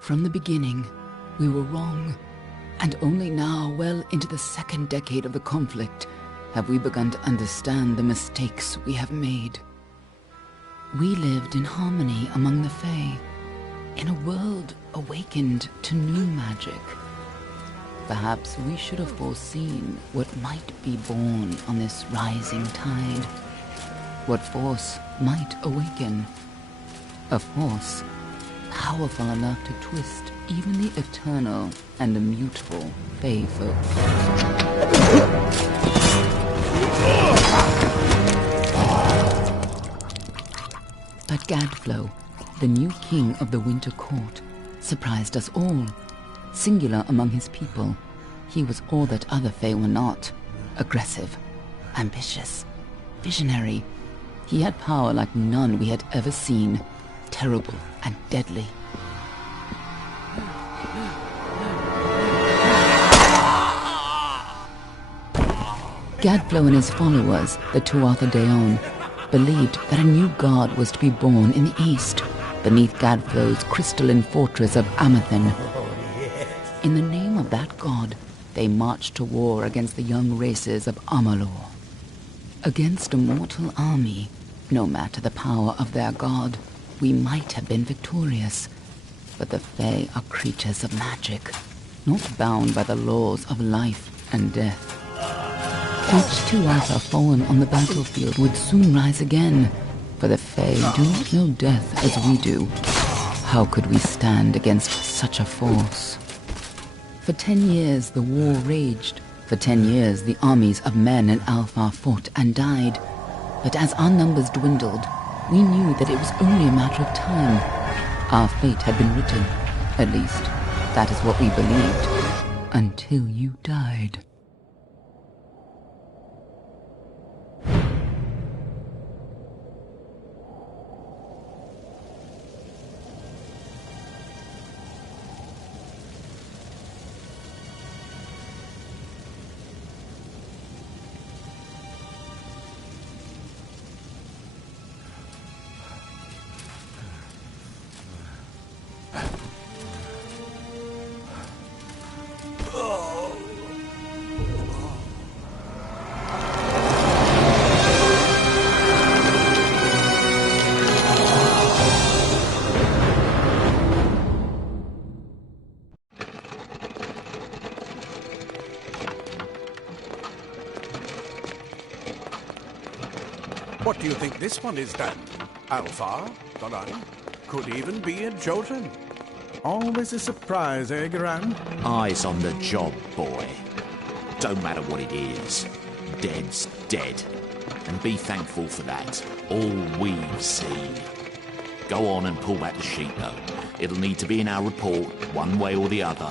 From the beginning, we were wrong, and only now, well into the second decade of the conflict, have we begun to understand the mistakes we have made. We lived in harmony among the Fae, in a world awakened to new magic. Perhaps we should have foreseen what might be born on this rising tide. What force might awaken. A force powerful enough to twist even the eternal and immutable Fae folk. But Gadflow, the new king of the Winter Court, surprised us all. Singular among his people, he was all that other Fae were not. Aggressive, ambitious, visionary. He had power like none we had ever seen, terrible and deadly. Gadflow and his followers, the Tuatha Deon, believed that a new god was to be born in the east, beneath Gadflow's crystalline fortress of Amathen. In the name of that god, they marched to war against the young races of Amalur. Against a mortal army, no matter the power of their god, we might have been victorious. But the Fae are creatures of magic, not bound by the laws of life and death. Each Tuatha fallen on the battlefield would soon rise again, for the Fae do not know death as we do. How could we stand against such a force? For 10 years the war raged. For 10 years the armies of Men and Alpha fought and died. But as our numbers dwindled, we knew that it was only a matter of time. Our fate had been written. At least, that is what we believed. Until you died. What do you think this one is then? Alpha? Dunno. Could even be a Jotun. Always a surprise, eh, Garand? Eyes on the job, boy. Don't matter what it is. Dead's dead. And be thankful for that. All we've seen. Go on and pull back the sheet, though. It'll need to be in our report, one way or the other.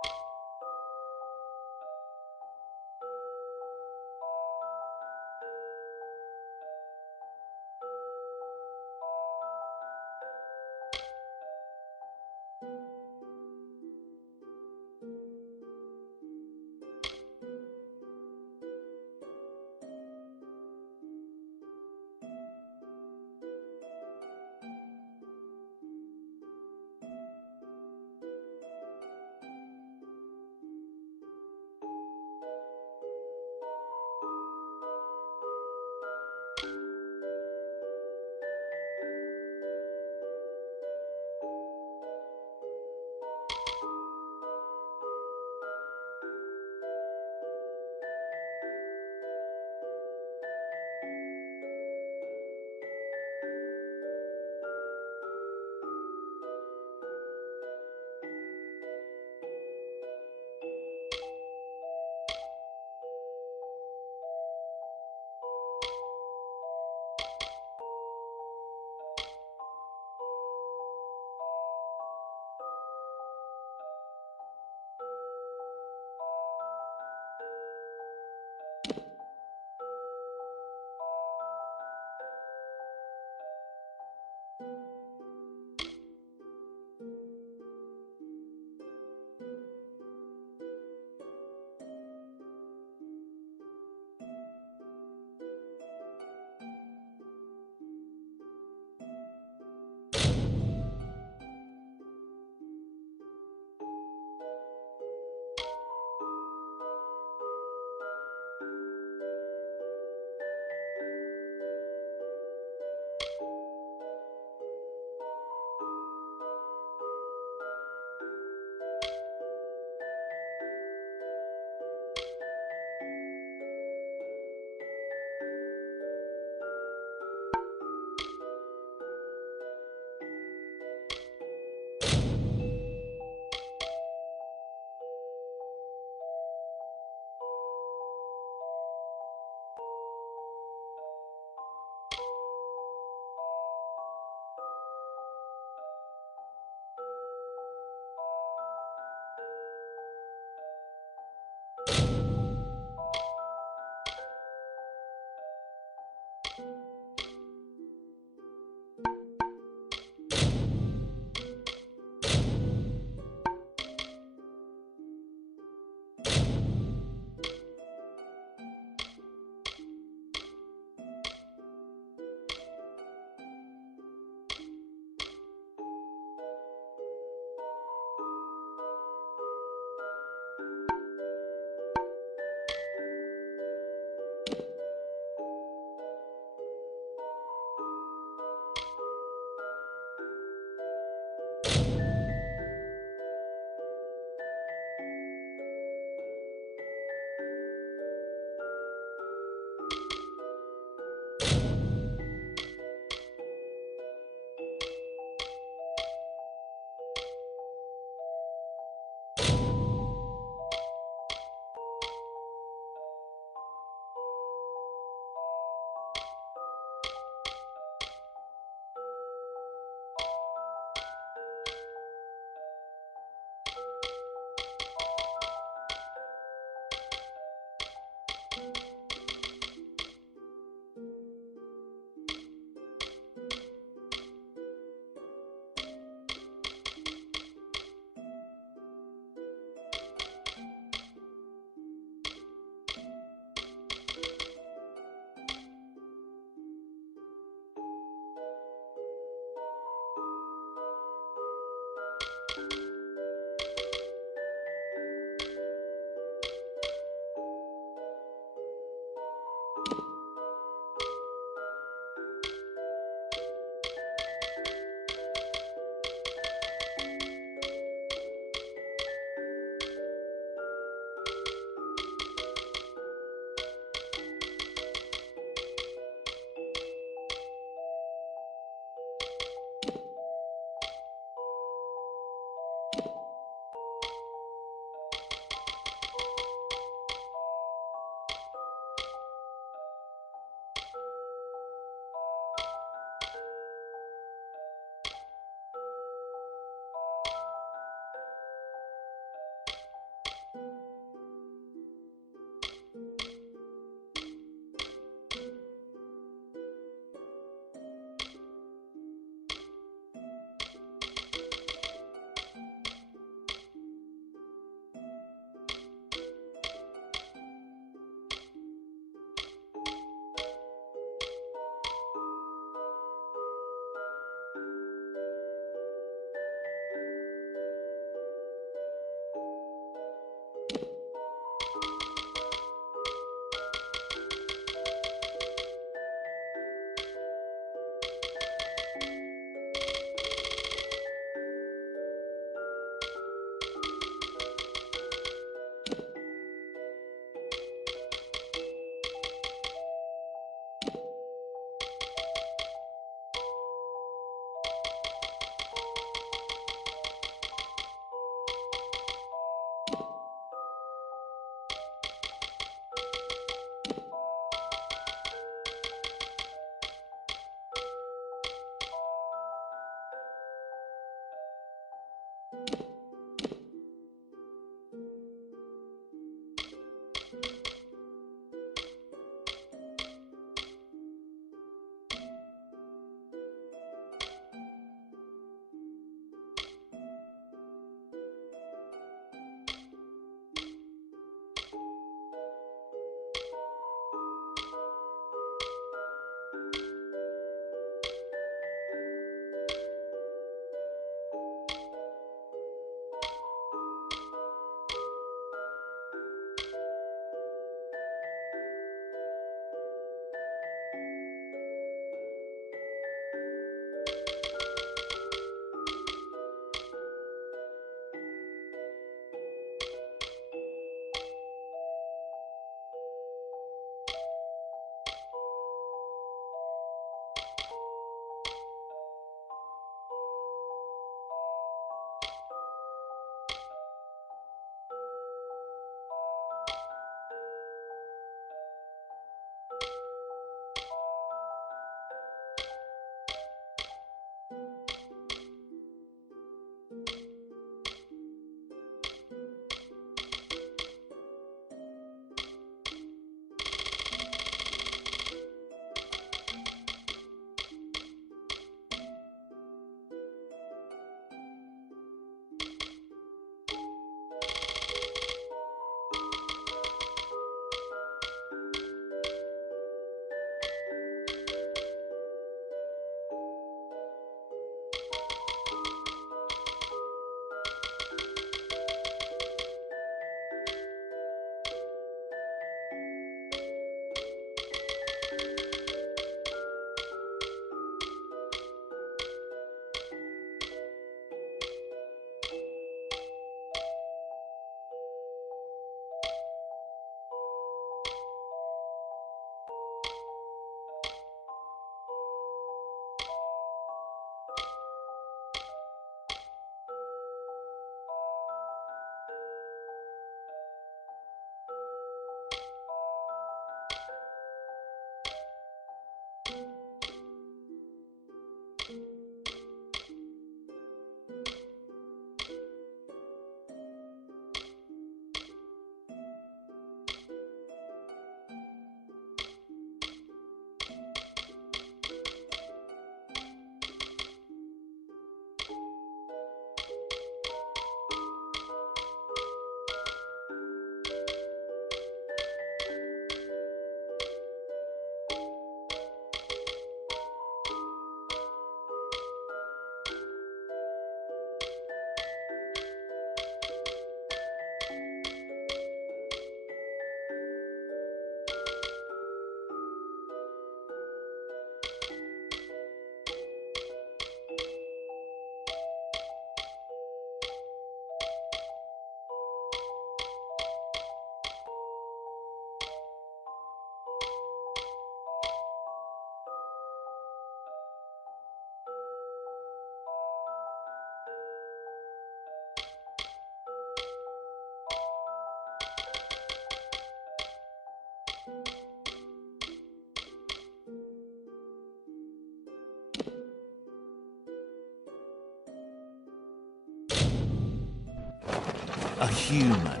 A human.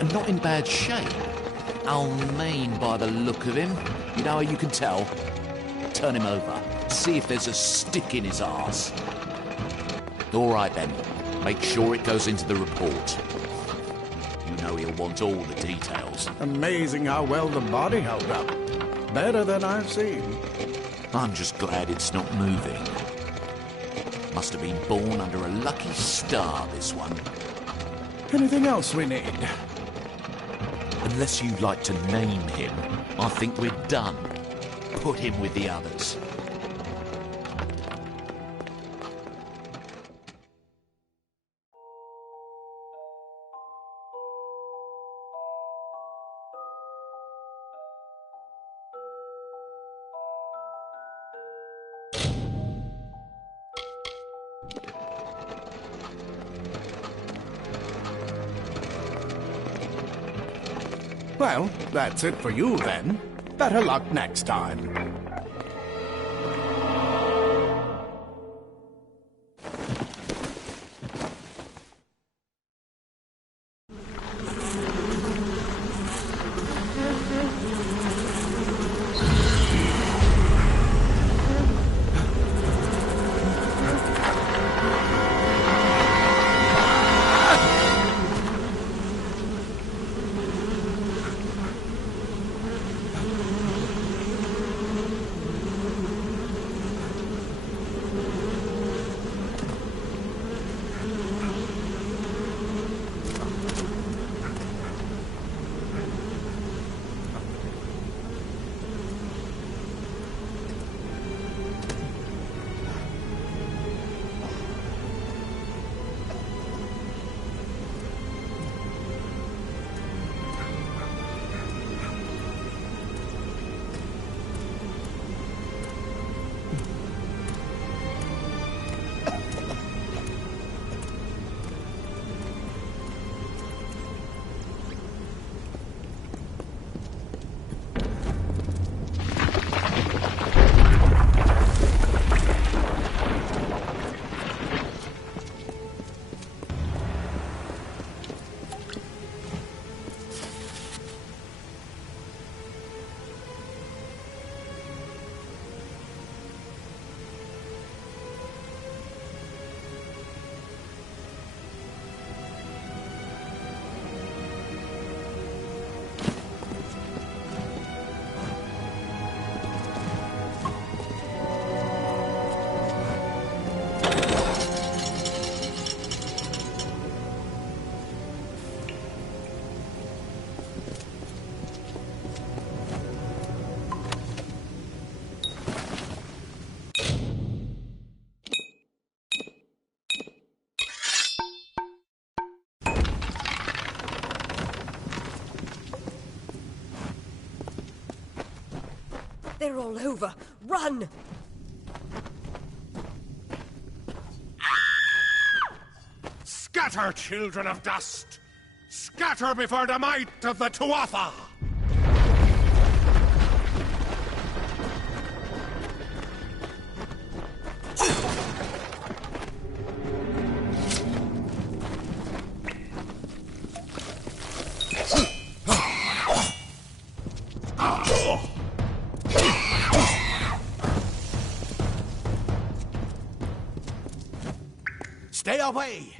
And not in bad shape. I'll mean by the look of him. You know how you can tell? Turn him over. See if there's a stick in his arse. All right then. Make sure it goes into the report. You know he'll want all the details. Amazing how well the body held up. Better than I've seen. I'm just glad it's not moving. Must have been born under a lucky star, this one. Anything else we need? Unless you'd like to name him, I think we're done. Put him with the others. Well, that's it for you then. Better luck next time. They're all over. Run! Scatter, children of dust! Scatter before the might of the Tuatha! Stay away!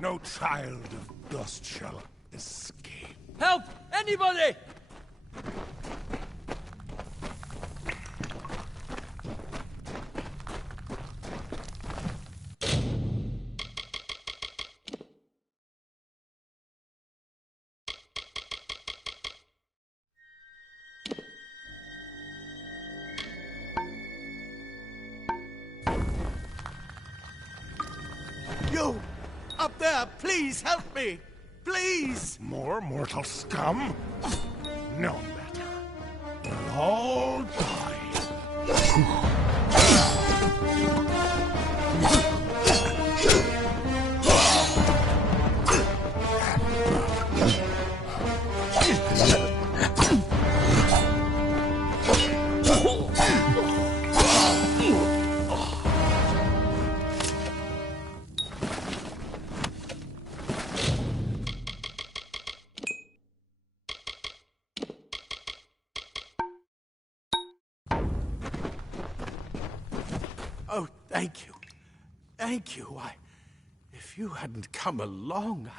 No child of dust shall escape. Help! Anybody! You! Up there, please help me! Please! More mortal scum? No matter. They'll all die. Oh, thank you. Thank you. If you hadn't come along,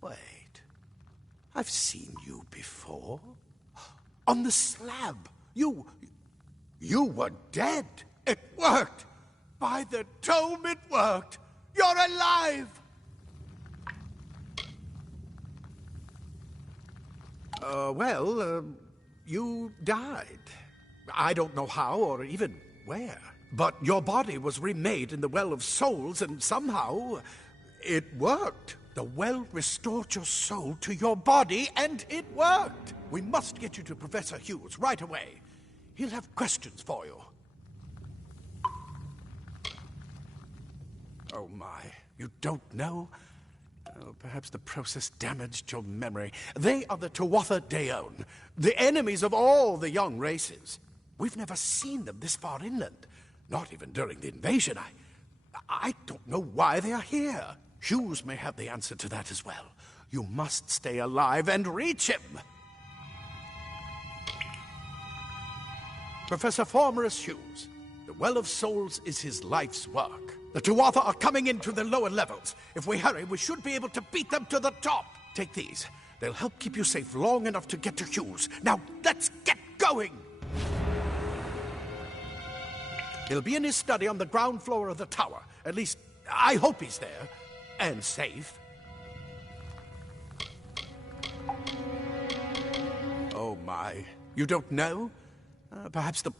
Wait. I've seen you before. On the slab. You were dead. It worked. By the tome, it worked. You're alive. You died. I don't know how or even where. But your body was remade in the Well of Souls, and somehow it worked. The well restored your soul to your body, and it worked. We must get you to Professor Hughes right away. He'll have questions for you. Oh, my. You don't know? Oh, perhaps the process damaged your memory. They are the Tuatha Deon, the enemies of all the young races. We've never seen them this far inland. Not even during the invasion. I don't know why they are here. Hughes may have the answer to that as well. You must stay alive and reach him. Professor Formerus Hughes. The Well of Souls is his life's work. The Tuatha are coming into the lower levels. If we hurry, we should be able to beat them to the top. Take these. They'll help keep you safe long enough to get to Hughes. Now, let's get going! He'll be in his study on the ground floor of the tower. At least, I hope he's there. And safe. Oh, my. You don't know?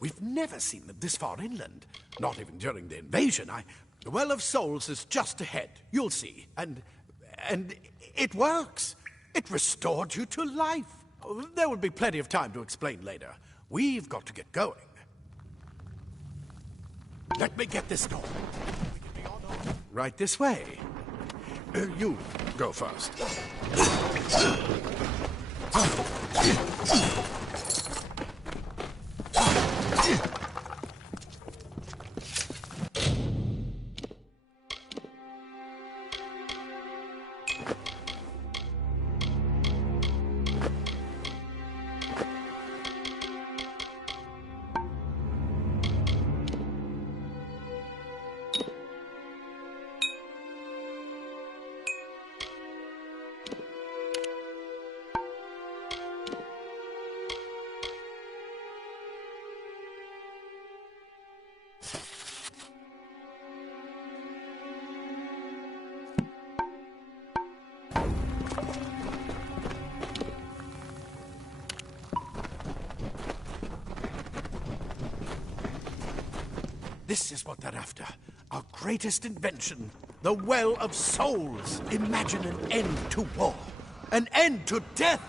We've never seen them this far inland. Not even during the invasion. The Well of Souls is just ahead. You'll see. And it works. It restored you to life. There will be plenty of time to explain later. We've got to get going. Let me get this going. Right this way. You go first. This is what they're after. Our greatest invention. The Well of Souls. Imagine an end to war. An end to death.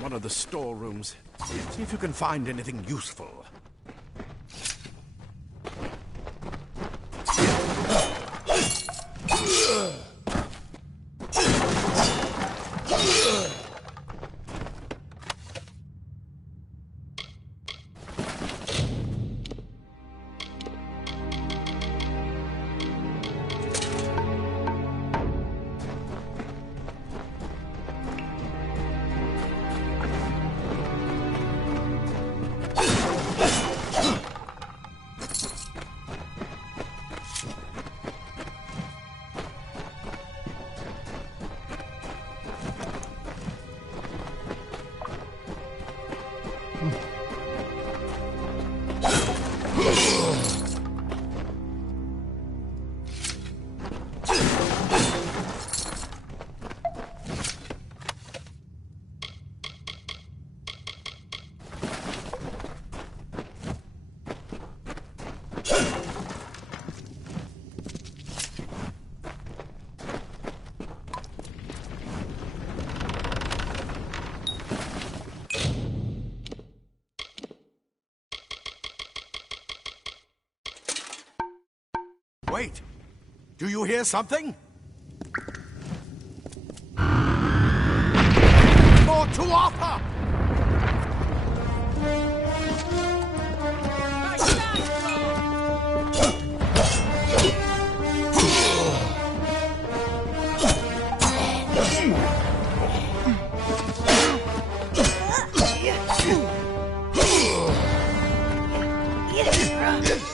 One of the storerooms. See if you can find anything useful. Wait! Do you hear something? More Tuatha!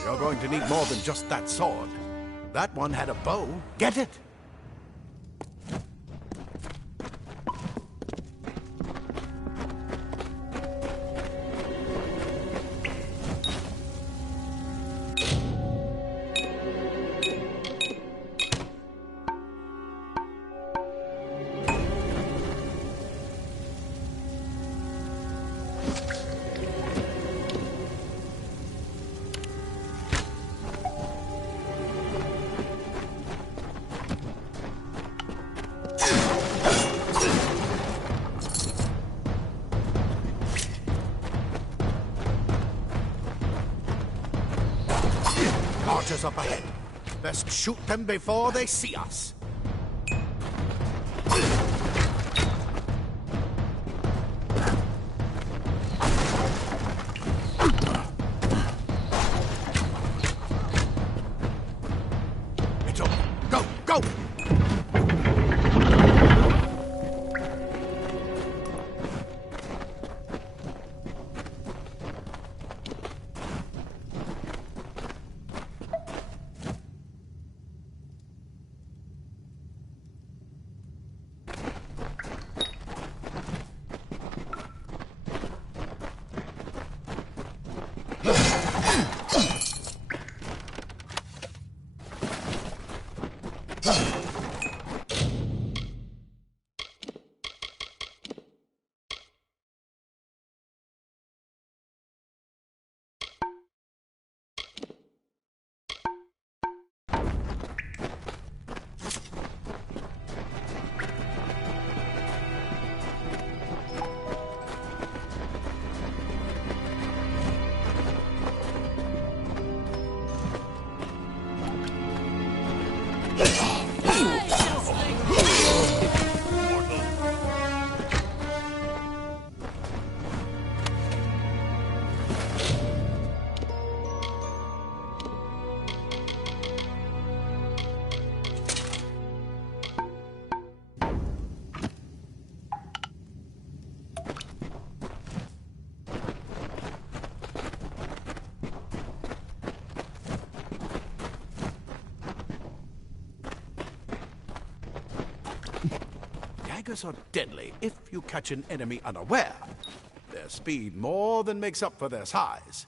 You're going to need more than just that sword. That one had a bow. Get it? Archers up ahead. Best shoot them before they see us. It's over. Go, go! daggers are deadly if you catch an enemy unaware. Their speed more than makes up for their size.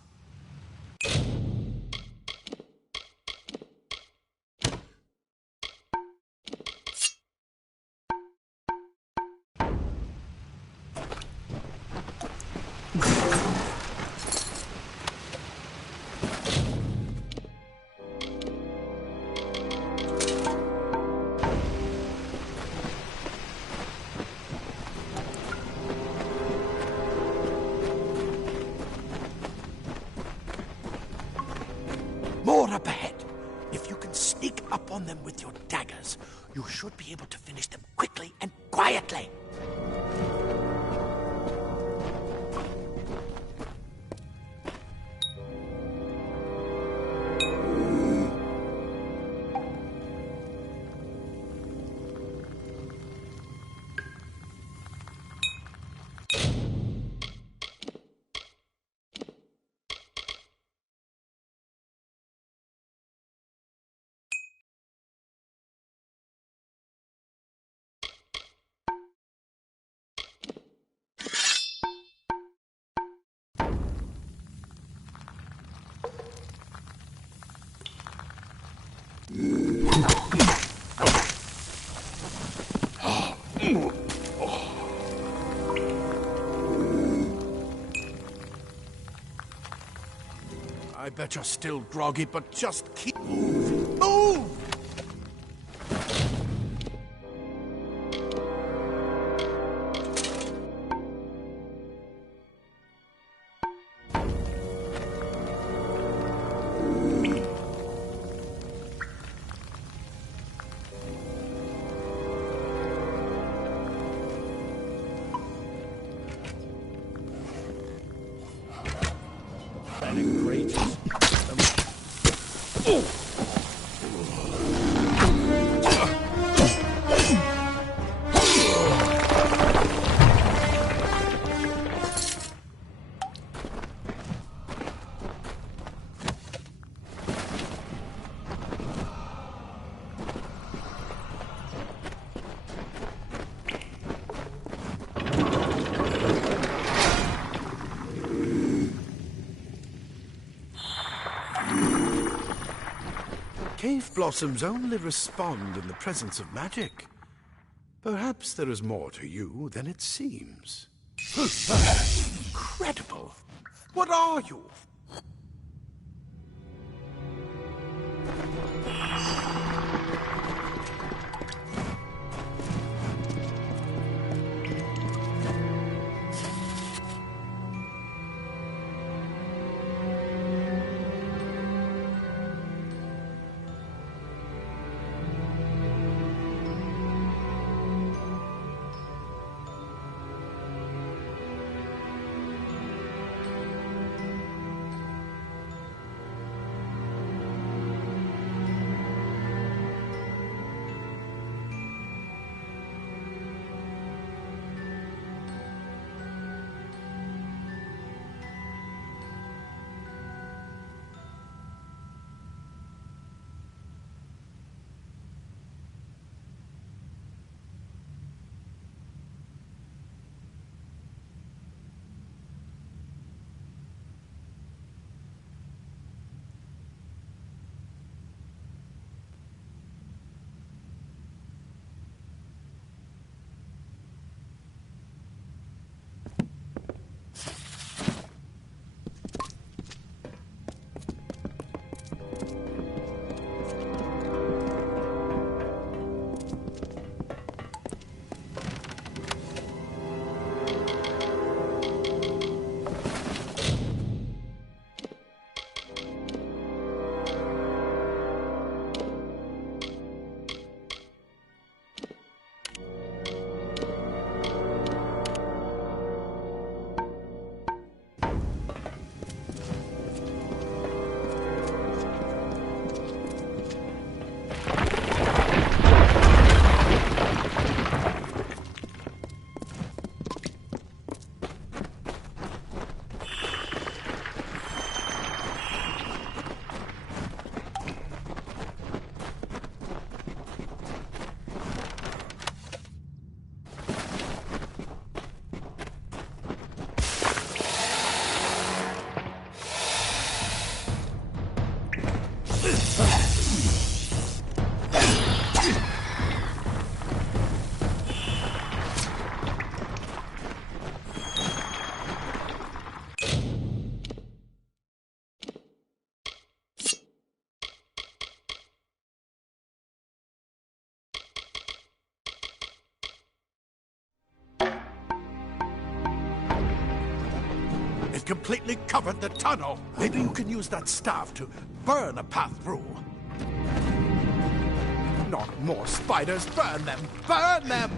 More up ahead. If you can sneak up on them with your daggers, you should be able to finish them quickly and quietly. I bet you're still groggy, but just keep... Move! Cave blossoms only respond in the presence of magic. Perhaps there is more to you than it seems. Incredible! What are you? completely covered the tunnel. Maybe you can use that staff to burn a path through. Not more spiders. Burn them! Burn them!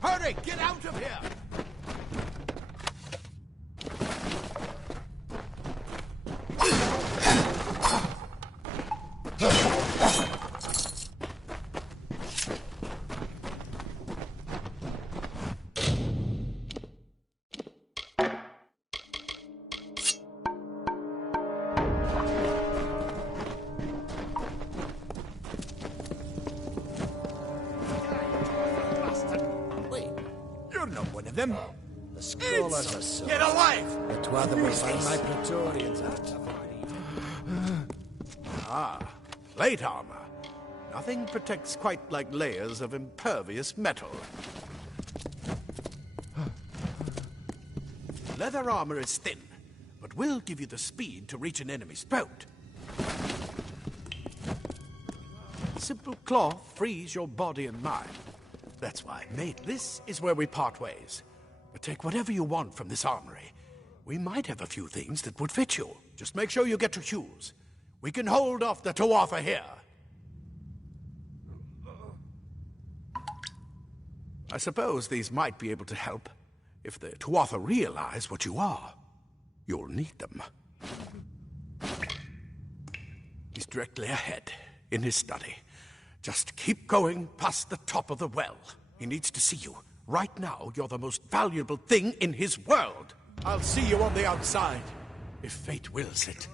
Hurry! Get out of here! You're not one of them. The scholars are so. Get alive! The Tuatha will find my Praetorians out. Plate armor. Nothing protects quite like layers of impervious metal. Leather armor is thin, but will give you the speed to reach an enemy's boat. Simple cloth frees your body and mind. That's why I made this is where we part ways. But take whatever you want from this armory. We might have a few things that would fit you. Just make sure you get to Hughes. We can hold off the Tuatha here. I suppose these might be able to help. If the Tuatha realize what you are, you'll need them. He's directly ahead, in his study. Just keep going past the top of the well. He needs to see you. Right now, you're the most valuable thing in his world. I'll see you on the outside, if fate wills it.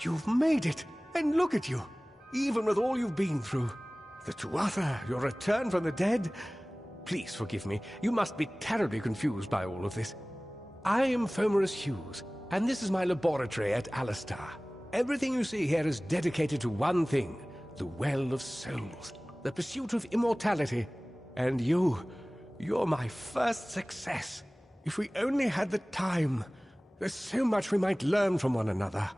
You've made it! And look at you! Even with all you've been through. The Tuatha, your return from the dead? Please forgive me. You must be terribly confused by all of this. I am Fomerus Hughes, and this is my laboratory at Alistar. Everything you see here is dedicated to one thing, the Well of Souls, the pursuit of immortality. And you're my first success. If we only had the time, there's so much we might learn from one another.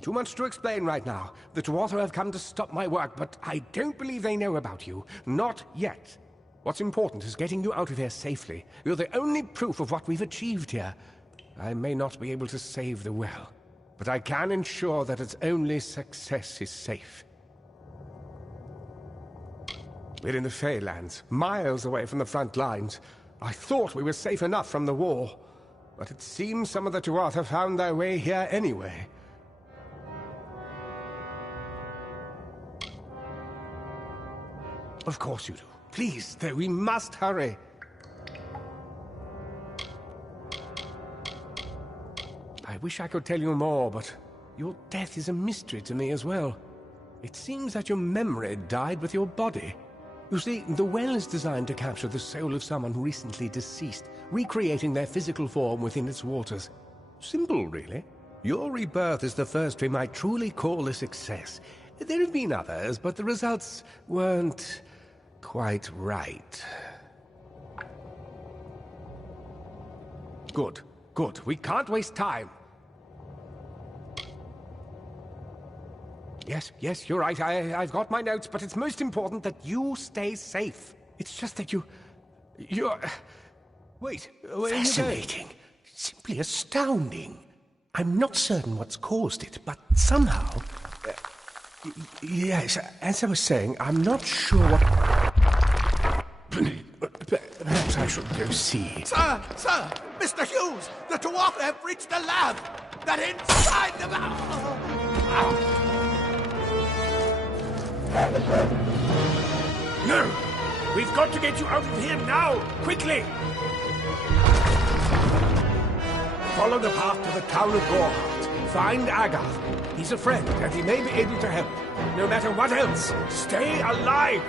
Too much to explain right now. The Tuatha have come to stop my work, but I don't believe they know about you. Not yet. What's important is getting you out of here safely. You're the only proof of what we've achieved here. I may not be able to save the well, but I can ensure that its only success is safe. We're in the Feylands, miles away from the front lines. I thought we were safe enough from the war, but it seems some of the Tuatha found their way here anyway. Of course you do. Please, though, we must hurry. I wish I could tell you more, but your death is a mystery to me as well. It seems that your memory died with your body. You see, the well is designed to capture the soul of someone recently deceased, recreating their physical form within its waters. Simple, really. Your rebirth is the first we might truly call a success. There have been others, but the results weren't quite right. Good, good. We can't waste time. Yes, you're right. I've got my notes, but it's most important that you stay safe. It's just that you're... Wait, where are you going? Fascinating. Simply astounding. I'm not certain what's caused it, but somehow... Yes, as I was saying, I'm not sure what... Perhaps I should go see. Sir! Mr. Hughes! The Tuatha have reached the lab! They're inside the No! We've got to get you out of here now! Quickly! Follow the path to the town of Gorhart. Find Agath. He's a friend, and he may be able to help. No matter what else, stay alive!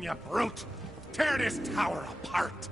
You brute! Tear this tower apart!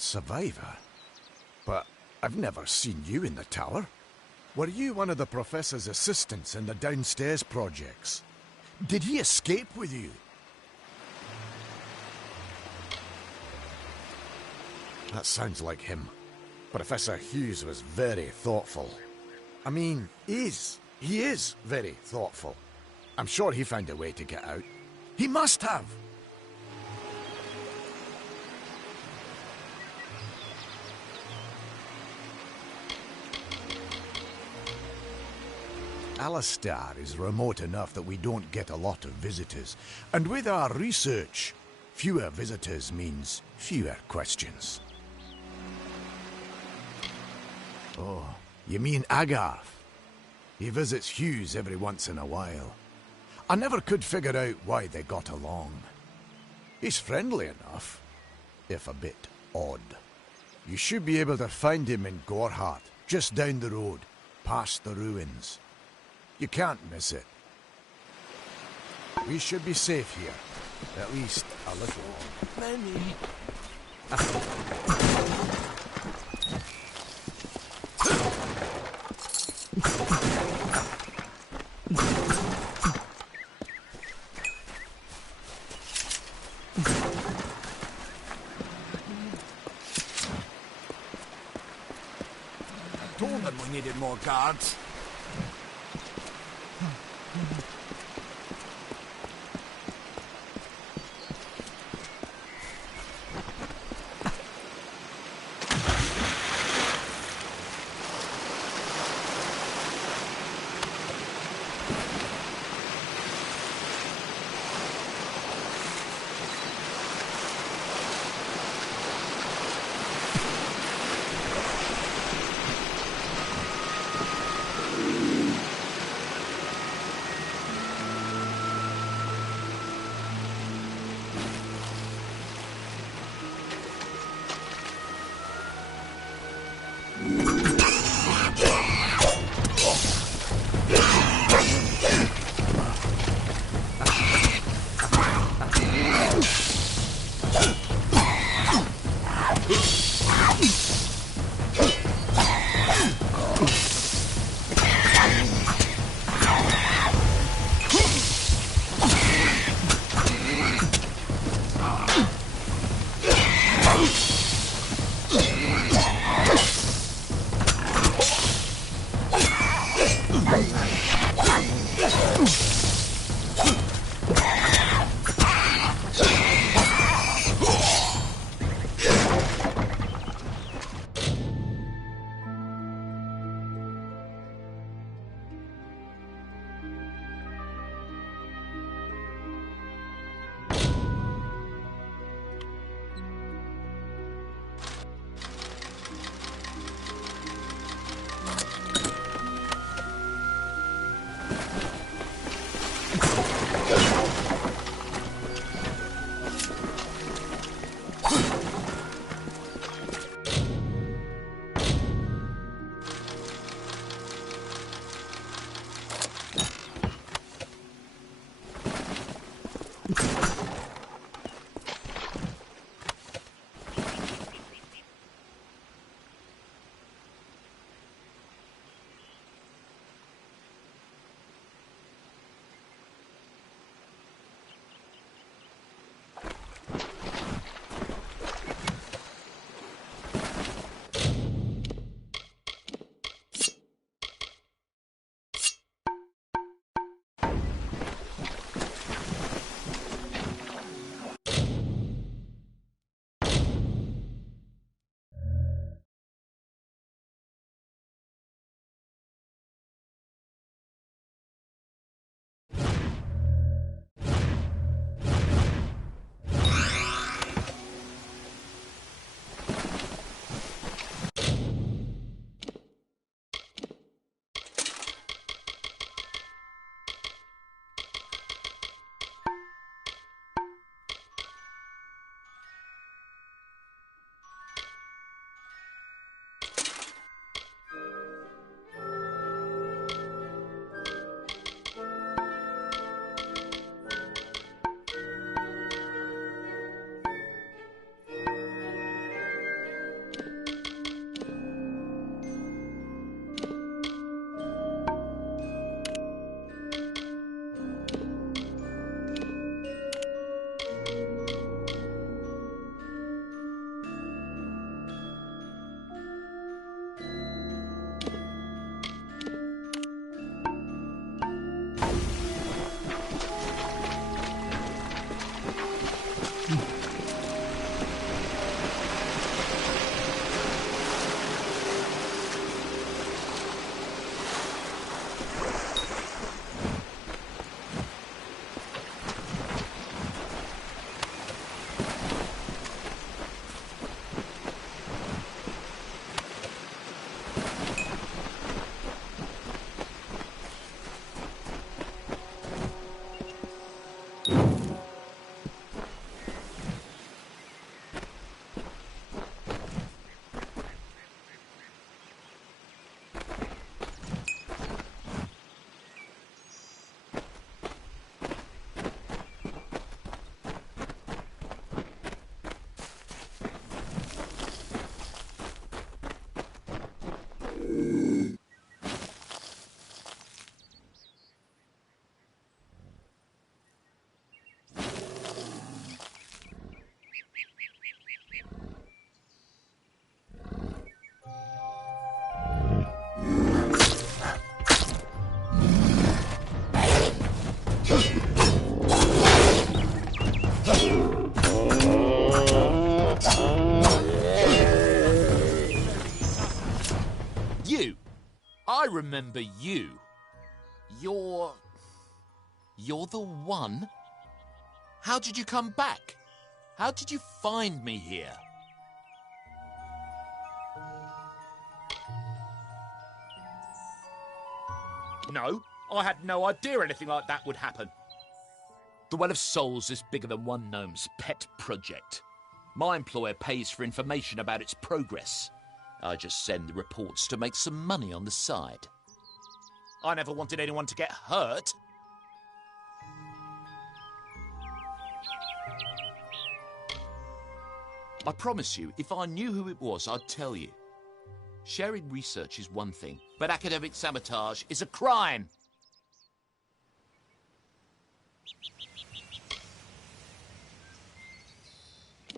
survivor. But I've never seen you in the tower. Were you one of the Professor's assistants in the downstairs projects? Did he escape with you? That sounds like him. Professor Hughes was very thoughtful. I mean, he is very thoughtful. I'm sure he found a way to get out. He must have! Alistair is remote enough that we don't get a lot of visitors. And with our research, fewer visitors means fewer questions. Oh, you mean Agarth? He visits Hughes every once in a while. I never could figure out why they got along. He's friendly enough, if a bit odd. You should be able to find him in Gorhart, just down the road, past the ruins. You can't miss it. We should be safe here. At least a little. Many. Told them we needed more guards. remember you. You're the one? How did you come back? How did you find me here? No, I had no idea anything like that would happen. The Well of Souls is bigger than one gnome's pet project. My employer pays for information about its progress. I just send the reports to make some money on the side. I never wanted anyone to get hurt. I promise you, if I knew who it was, I'd tell you. Sharing research is one thing, but academic sabotage is a crime.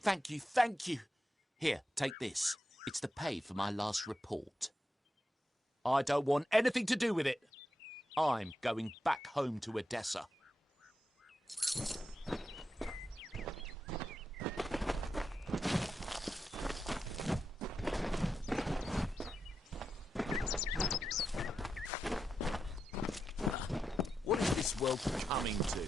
Thank you, thank you. Here, take this. It's the pay for my last report. I don't want anything to do with it. I'm going back home to Odessa. What is this world coming to?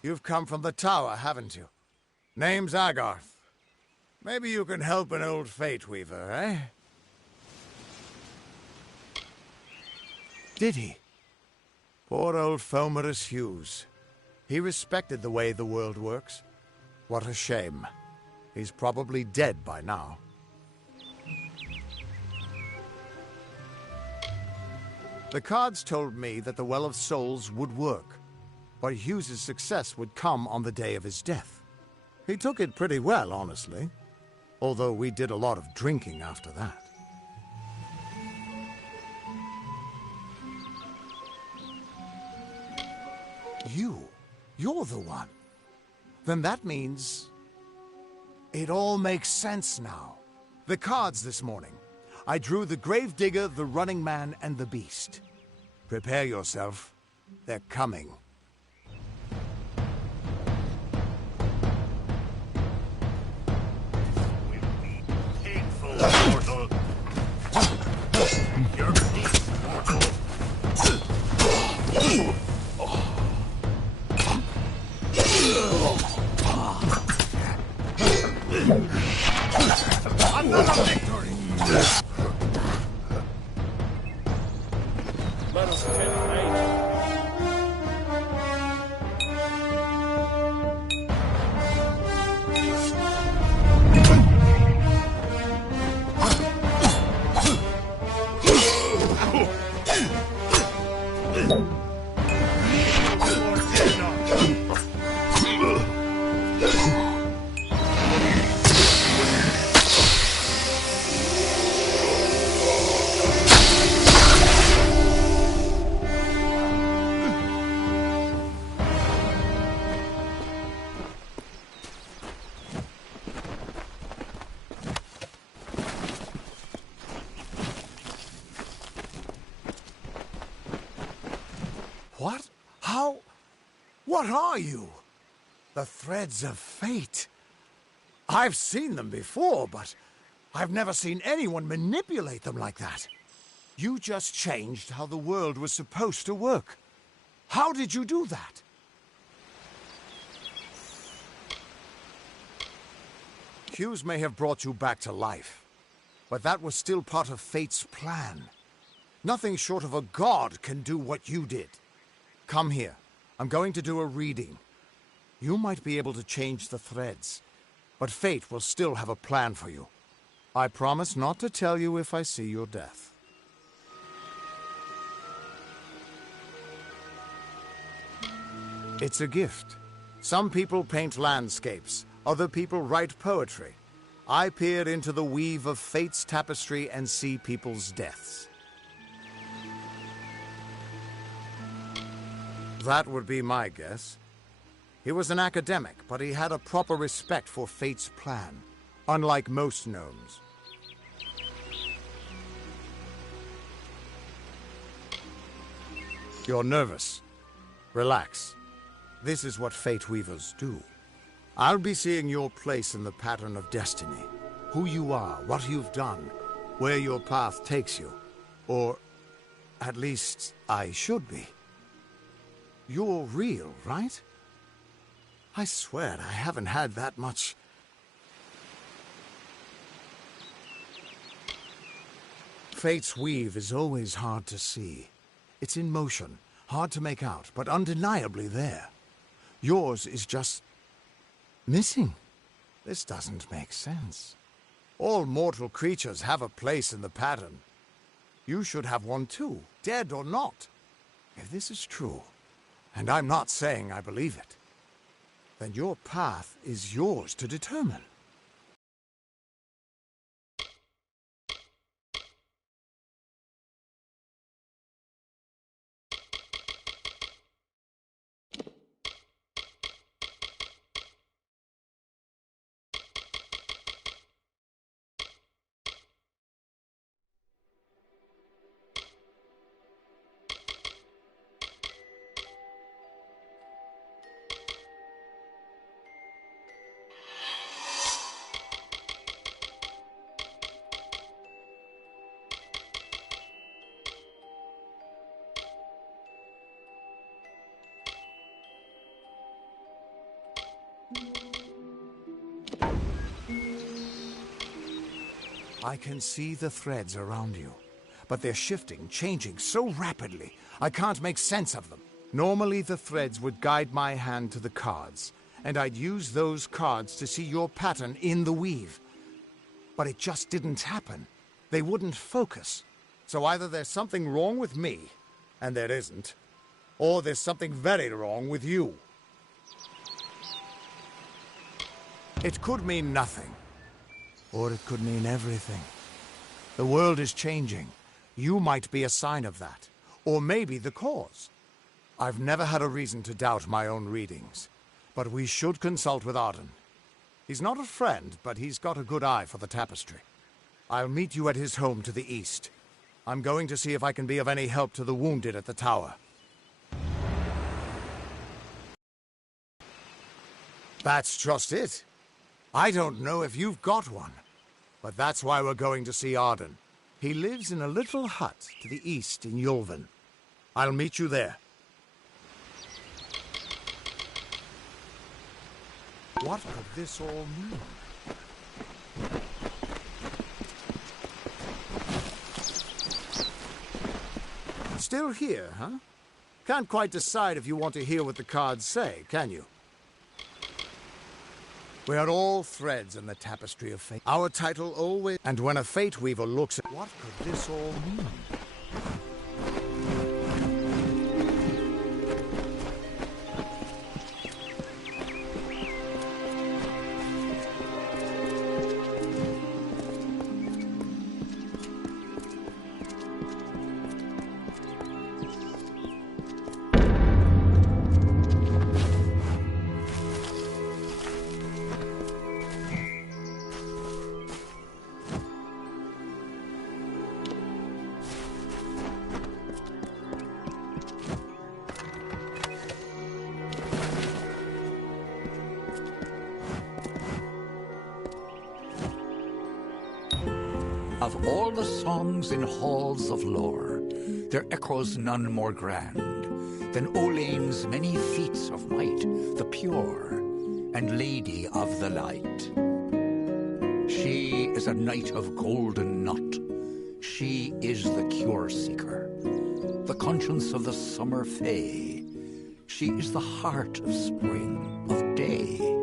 You've come from the tower, haven't you? Name's Agarth. Maybe you can help an old fate weaver, eh? Did he? Poor old Fomerus Hughes. He respected the way the world works. What a shame. He's probably dead by now. The cards told me that the Well of Souls would work, but Hughes's success would come on the day of his death. He took it pretty well, honestly, although we did a lot of drinking after that. You're the one. Then that means it all makes sense now. The cards this morning. I drew the Gravedigger, the Running Man, and the Beast. Prepare yourself. They're coming. Another victory! Let us take fate. What? How? What are you? The threads of fate. I've seen them before, but I've never seen anyone manipulate them like that. You just changed how the world was supposed to work. How did you do that? Hughes may have brought you back to life, but that was still part of fate's plan. Nothing short of a god can do what you did. Come here. I'm going to do a reading. You might be able to change the threads, but fate will still have a plan for you. I promise not to tell you if I see your death. It's a gift. Some people paint landscapes, other people write poetry. I peer into the weave of fate's tapestry and see people's deaths. That would be my guess. He was an academic, but he had a proper respect for fate's plan, unlike most gnomes. You're nervous. Relax. This is what fate weavers do. I'll be seeing your place in the pattern of destiny. Who you are, what you've done, where your path takes you. Or, at least, I should be. You're real, right? I swear I haven't had that much. Fate's weave is always hard to see. It's in motion, hard to make out, but undeniably there. Yours is just missing. This doesn't make sense. All mortal creatures have a place in the pattern. You should have one too, dead or not. If this is true, and I'm not saying I believe it, then your path is yours to determine. I can see the threads around you, but they're shifting, changing so rapidly, I can't make sense of them. Normally the threads would guide my hand to the cards, and I'd use those cards to see your pattern in the weave. But it just didn't happen. They wouldn't focus. So either there's something wrong with me, and there isn't, or there's something very wrong with you. It could mean nothing. Or it could mean everything. The world is changing. You might be a sign of that. Or maybe the cause. I've never had a reason to doubt my own readings. But we should consult with Arden. He's not a friend, but he's got a good eye for the tapestry. I'll meet you at his home to the east. I'm going to see if I can be of any help to the wounded at the tower. That's just it. I don't know if you've got one, but that's why we're going to see Arden. He lives in a little hut to the east in Yulven. I'll meet you there. What could this all mean? Still here, huh? Can't quite decide if you want to hear what the cards say, can you? We are all threads in the tapestry of fate. Our title always... And when a fate weaver looks at... What could this all mean? Of all the songs in halls of lore, there echoes none more grand than Olane's many feats of might, the pure and lady of the light. She is a knight of golden knot. She is the cure seeker, the conscience of the summer fae. She is the heart of spring, of day.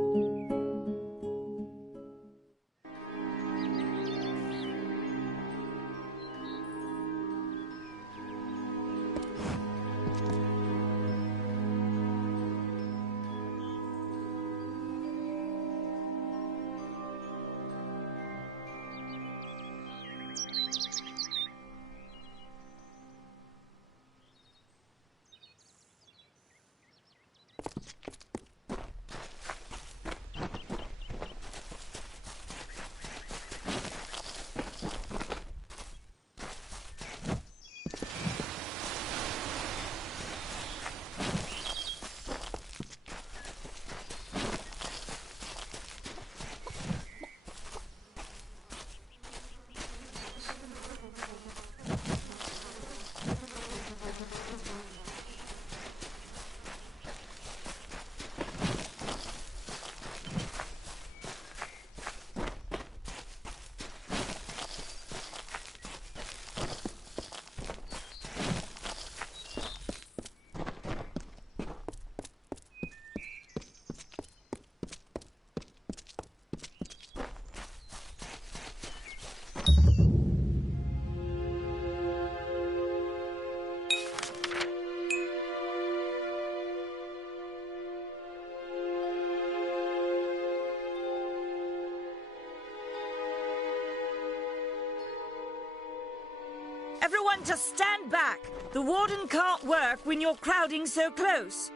Everyone just stand back. The warden can't work when you're crowding so close.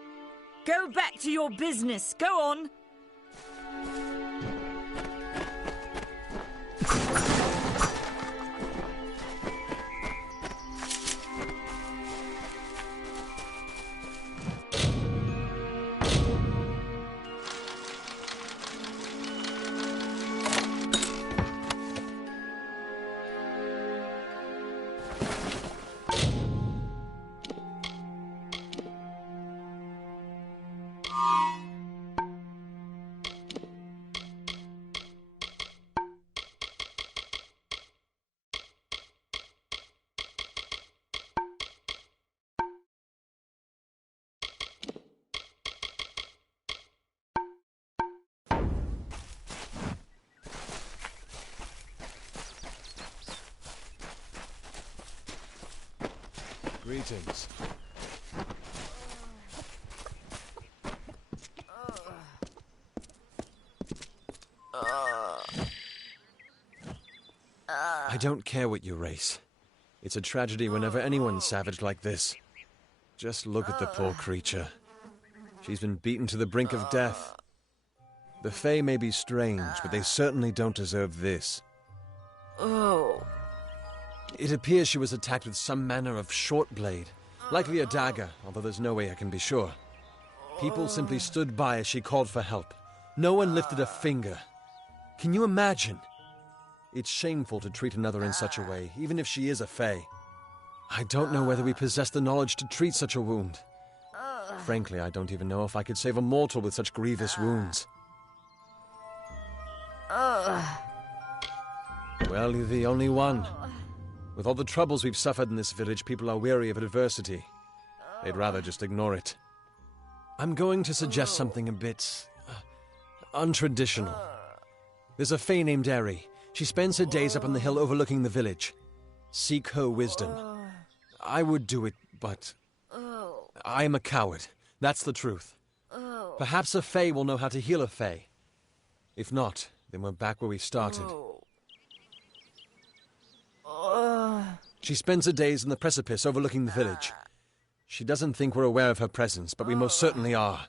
Go back to your business. Go on. Greetings. I don't care what you race. It's a tragedy whenever anyone's savage like this. Just look at the poor creature. She's been beaten to the brink of death. The Fae may be strange, but they certainly don't deserve this. Oh. It appears she was attacked with some manner of short blade, likely a dagger, although there's no way I can be sure. People simply stood by as she called for help. No one lifted a finger. Can you imagine? It's shameful to treat another in such a way, even if she is a Fae. I don't know whether we possess the knowledge to treat such a wound. Frankly, I don't even know if I could save a mortal with such grievous wounds. Well, you're the only one. With all the troubles we've suffered in this village, people are weary of adversity. They'd rather just ignore it. I'm going to suggest something a bit untraditional. There's a Fae named Eri. She spends her days up on the hill overlooking the village. Seek her wisdom. I would do it, but I am a coward. That's the truth. Perhaps a Fae will know how to heal a Fae. If not, then we're back where we started. She spends her days in the precipice overlooking the village. She doesn't think we're aware of her presence, but we most certainly are.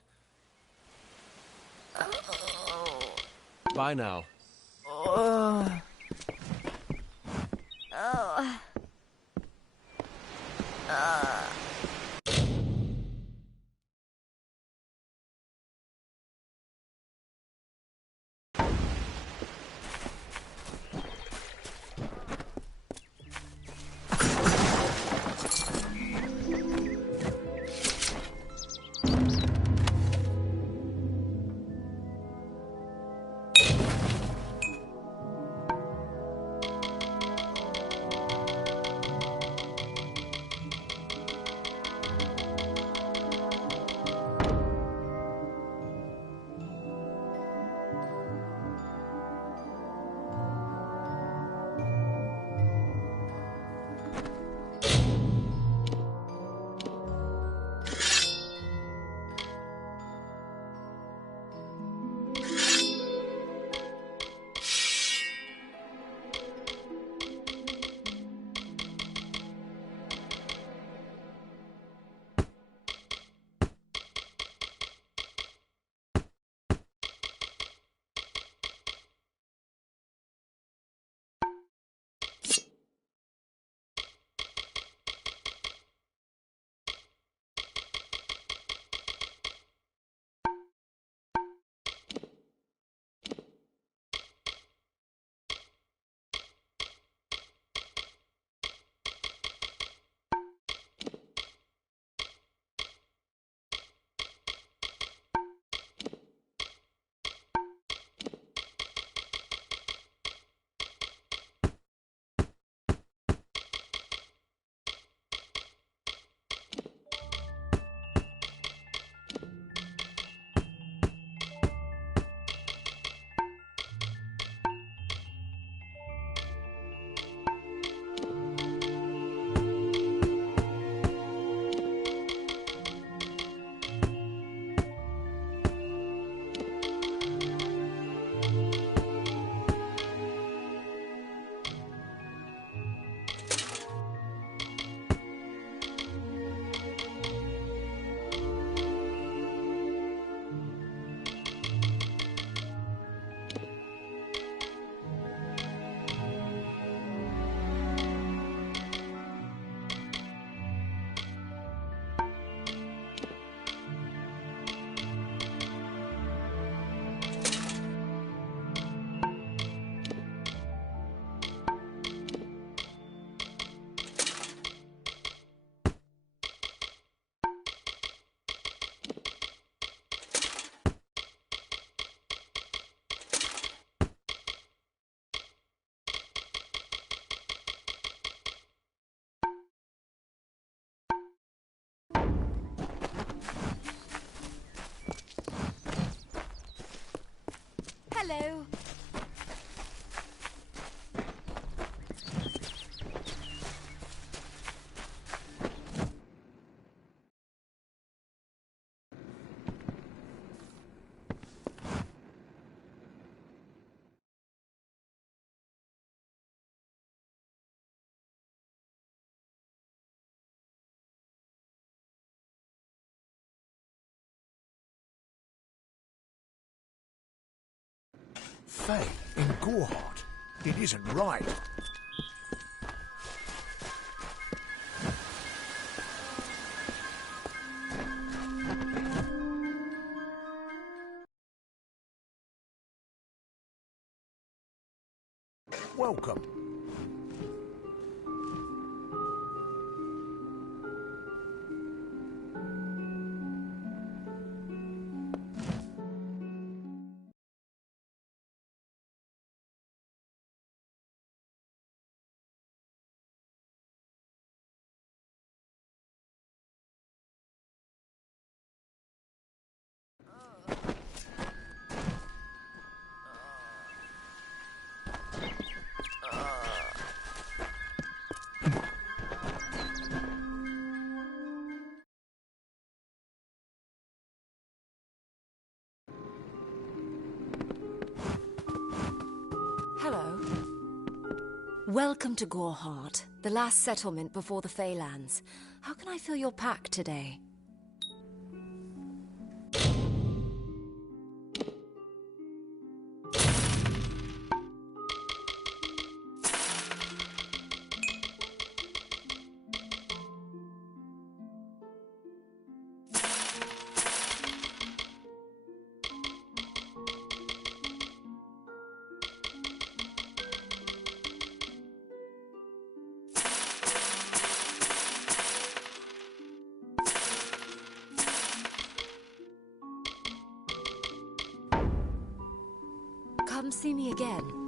Bye now. Faye, in Goreheart. It isn't right. Welcome. Hello. Welcome to Goreheart, the last settlement before the Feylands. How can I fill your pack today? Come see me again.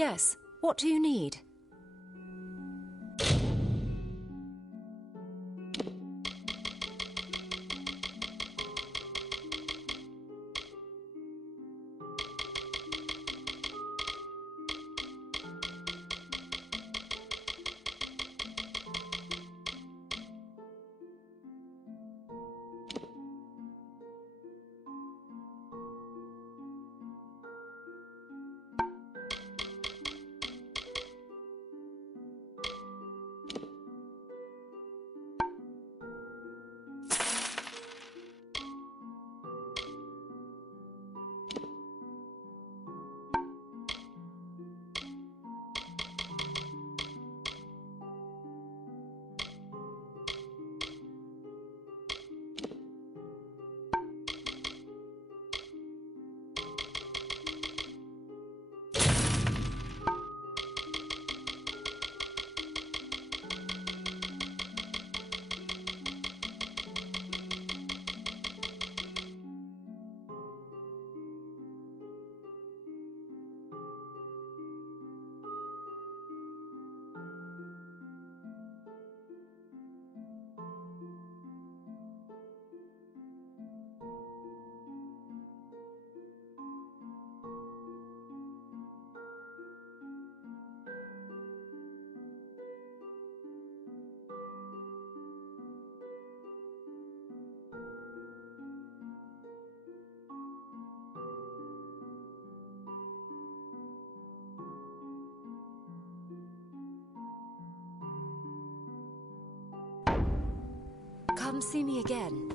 Yes. What do you need? Come see me again.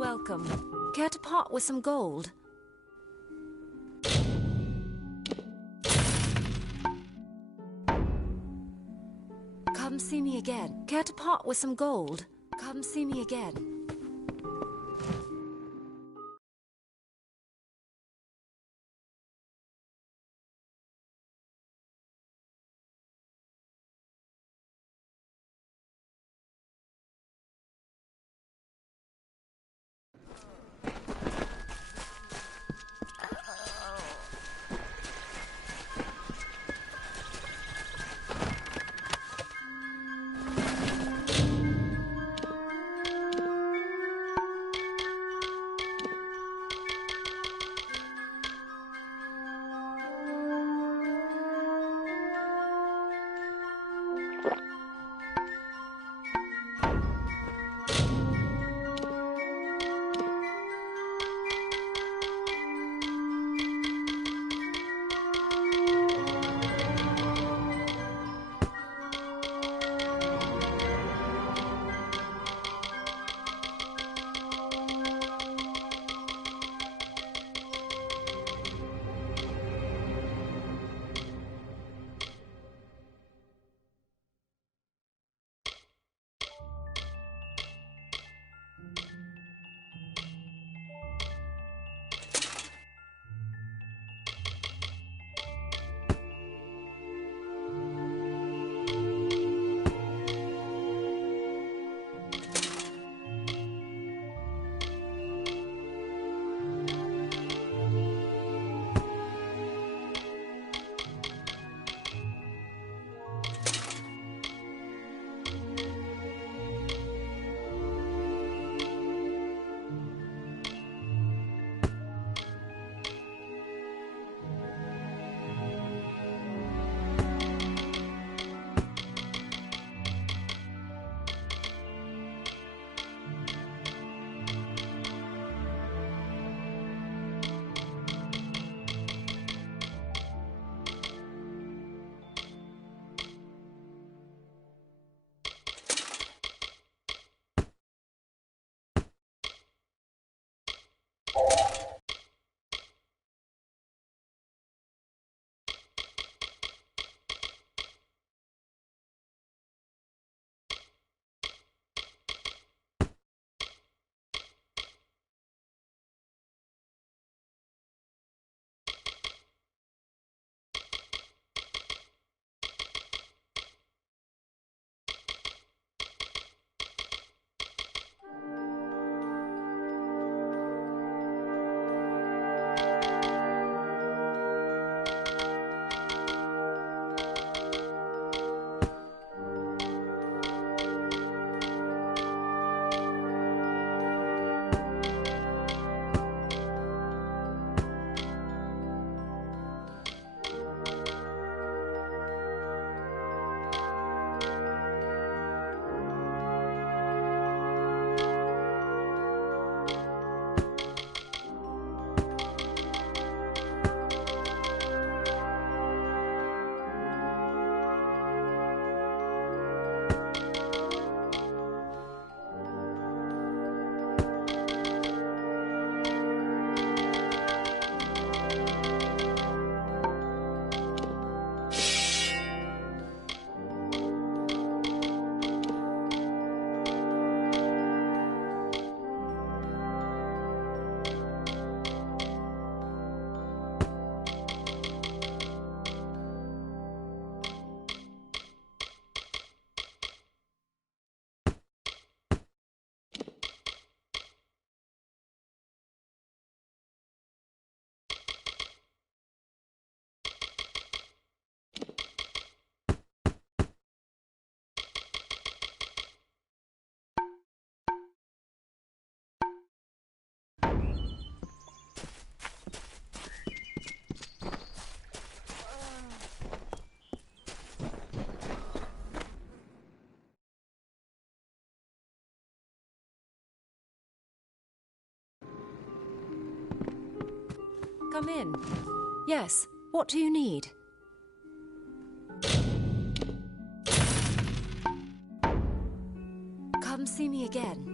welcome. Care to part with some gold? Come see me again. Care to part with some gold? Come see me again. Come in. Yes, what do you need? Come see me again.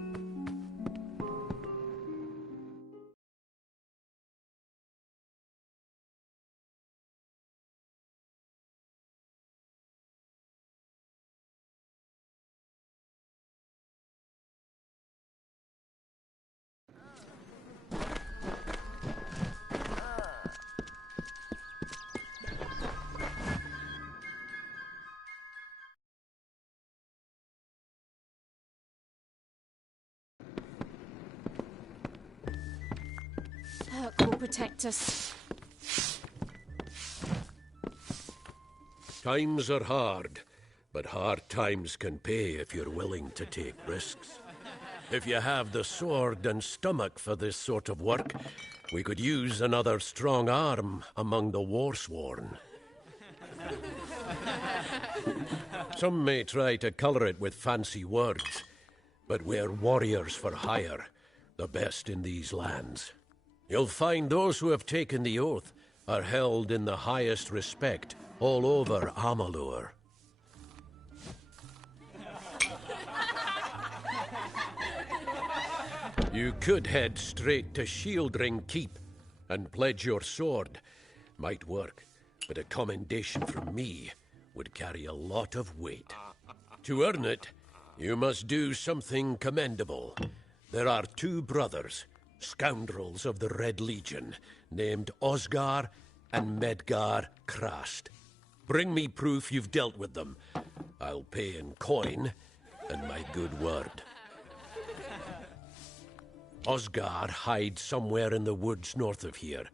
Herc will protect us. Times are hard, but hard times can pay if you're willing to take risks. If you have the sword and stomach for this sort of work, we could use another strong arm among the warsworn. Some may try to colour it with fancy words, but we're warriors for hire, the best in these lands. You'll find those who have taken the oath are held in the highest respect all over Amalur. You could head straight to Shieldring Keep and pledge your sword. Might work, but a commendation from me would carry a lot of weight. To earn it, you must do something commendable. There are 2 brothers, scoundrels of the Red Legion, named Osgar and Medgar Krast. Bring me proof you've dealt with them. I'll pay in coin and my good word. Osgar hides somewhere in the woods north of here.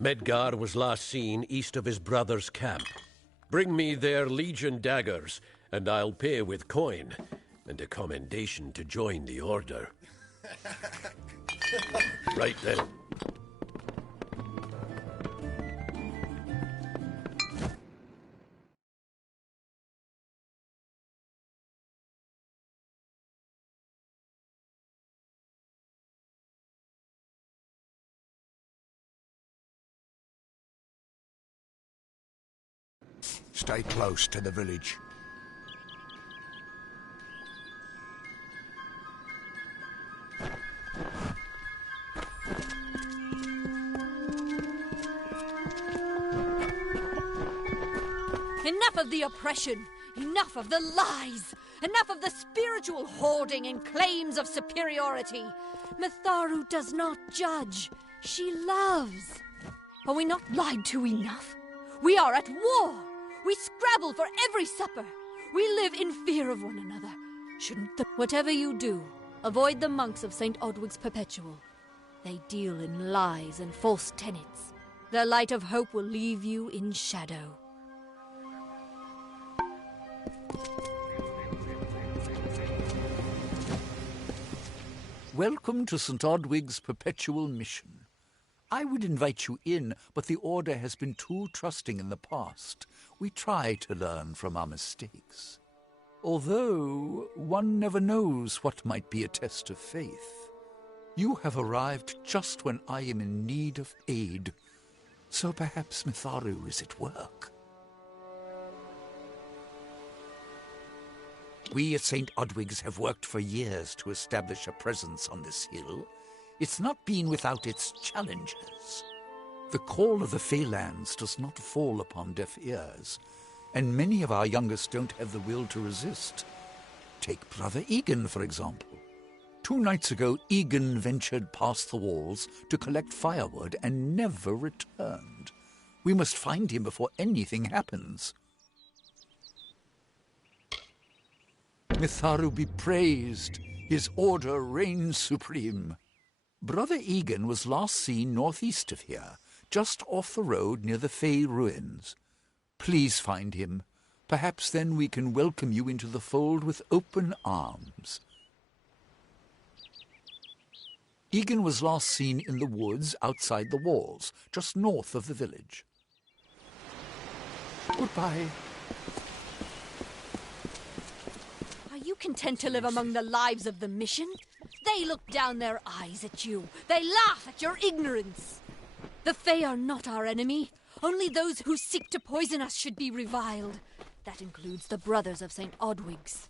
Medgar was last seen east of his brother's camp. Bring me their Legion daggers, and I'll pay with coin, and a commendation to join the order. Right then. Stay close to the village. Enough of the oppression! Enough of the lies! Enough of the spiritual hoarding and claims of superiority! Mitharu does not judge. She loves. Are we not lied to enough? We are at war! We scrabble for every supper! We live in fear of one another. Shouldn't the... Whatever you do, avoid the monks of St. Odwig's Perpetual. They deal in lies and false tenets. Their light of hope will leave you in shadow. Welcome to St. Odwig's Perpetual Mission. I would invite you in, but the Order has been too trusting in the past. We try to learn from our mistakes. Although, one never knows what might be a test of faith. You have arrived just when I am in need of aid, so perhaps Mitharu is at work. We at St. Odwig's have worked for years to establish a presence on this hill. It's not been without its challenges. The call of the Feylands does not fall upon deaf ears, and many of our youngest don't have the will to resist. Take Brother Egan, for example. 2 nights ago, Egan ventured past the walls to collect firewood and never returned. We must find him before anything happens. Mitharu be praised. His order reigns supreme. Brother Egan was last seen northeast of here, just off the road near the Fey ruins. Please find him. Perhaps then we can welcome you into the fold with open arms. Egan was last seen in the woods outside the walls, just north of the village. Goodbye. Are you content to live among the lives of the mission? They look down their eyes at you. They laugh at your ignorance. The Fae are not our enemy. Only those who seek to poison us should be reviled. That includes the brothers of St. Odwig's.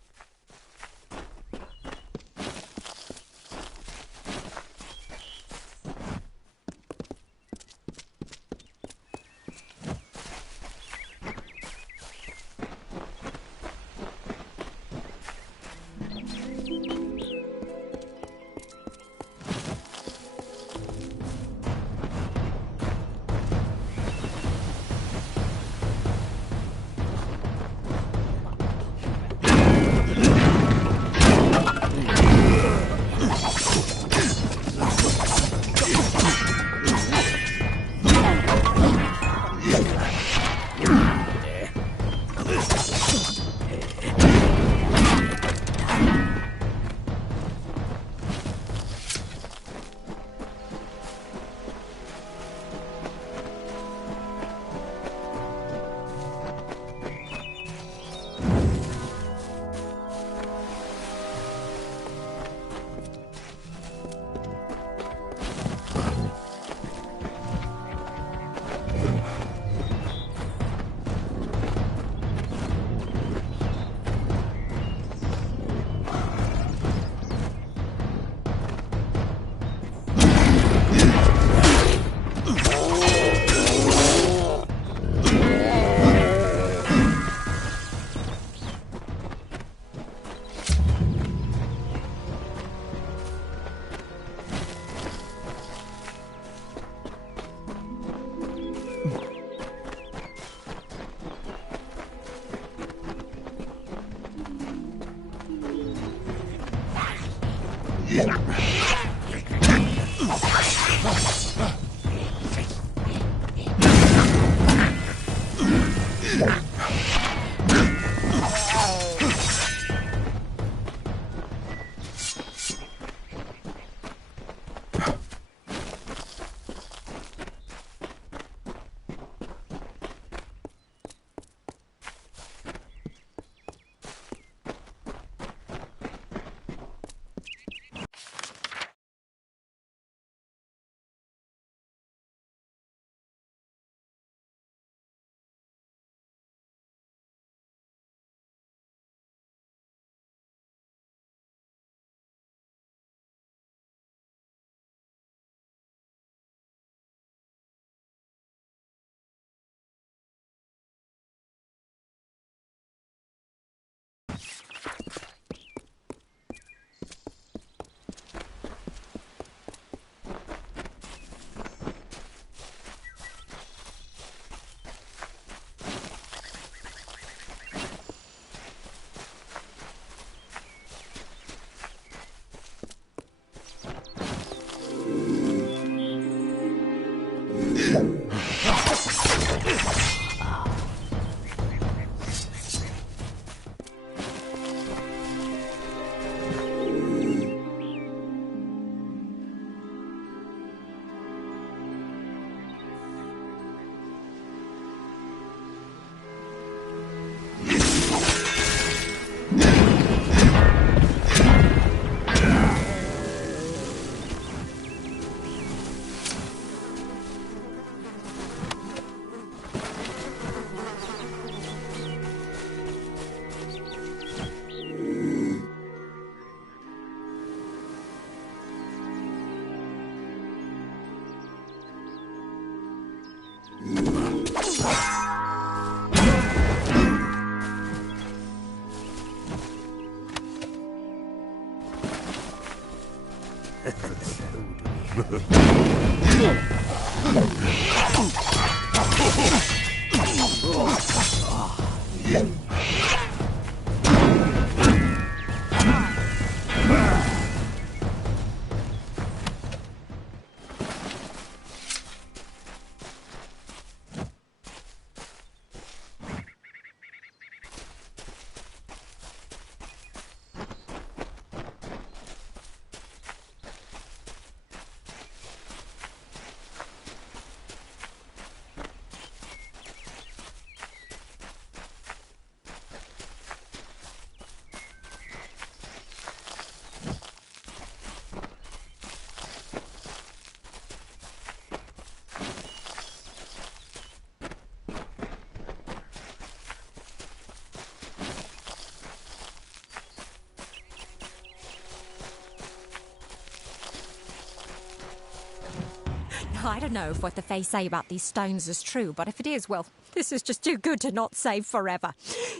I don't know if what the Fae say about these stones is true, but if it is, well, this is just too good to not save forever.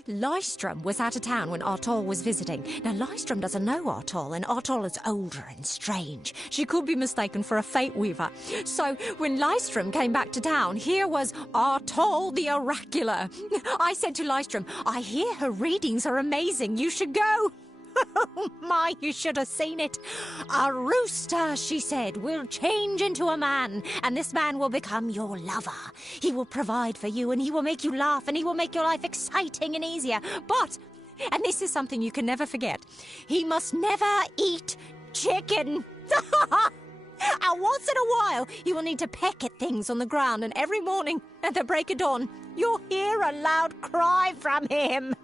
Lystrom was out of town when Artol was visiting. Now, Lystrom doesn't know Artol, and Artol is older and strange. She could be mistaken for a Fate Weaver. So, when Lystrom came back to town, here was Artol the Oracular. I said to Lystrom, I hear her readings are amazing. You should go. Oh, my, you should have seen it. A rooster, she said, will change into a man, and this man will become your lover. He will provide for you, and he will make you laugh, and he will make your life exciting and easier. But, and this is something you can never forget, he must never eat chicken. And once in a while, he will need to peck at things on the ground, and every morning at the break of dawn, you'll hear a loud cry from him.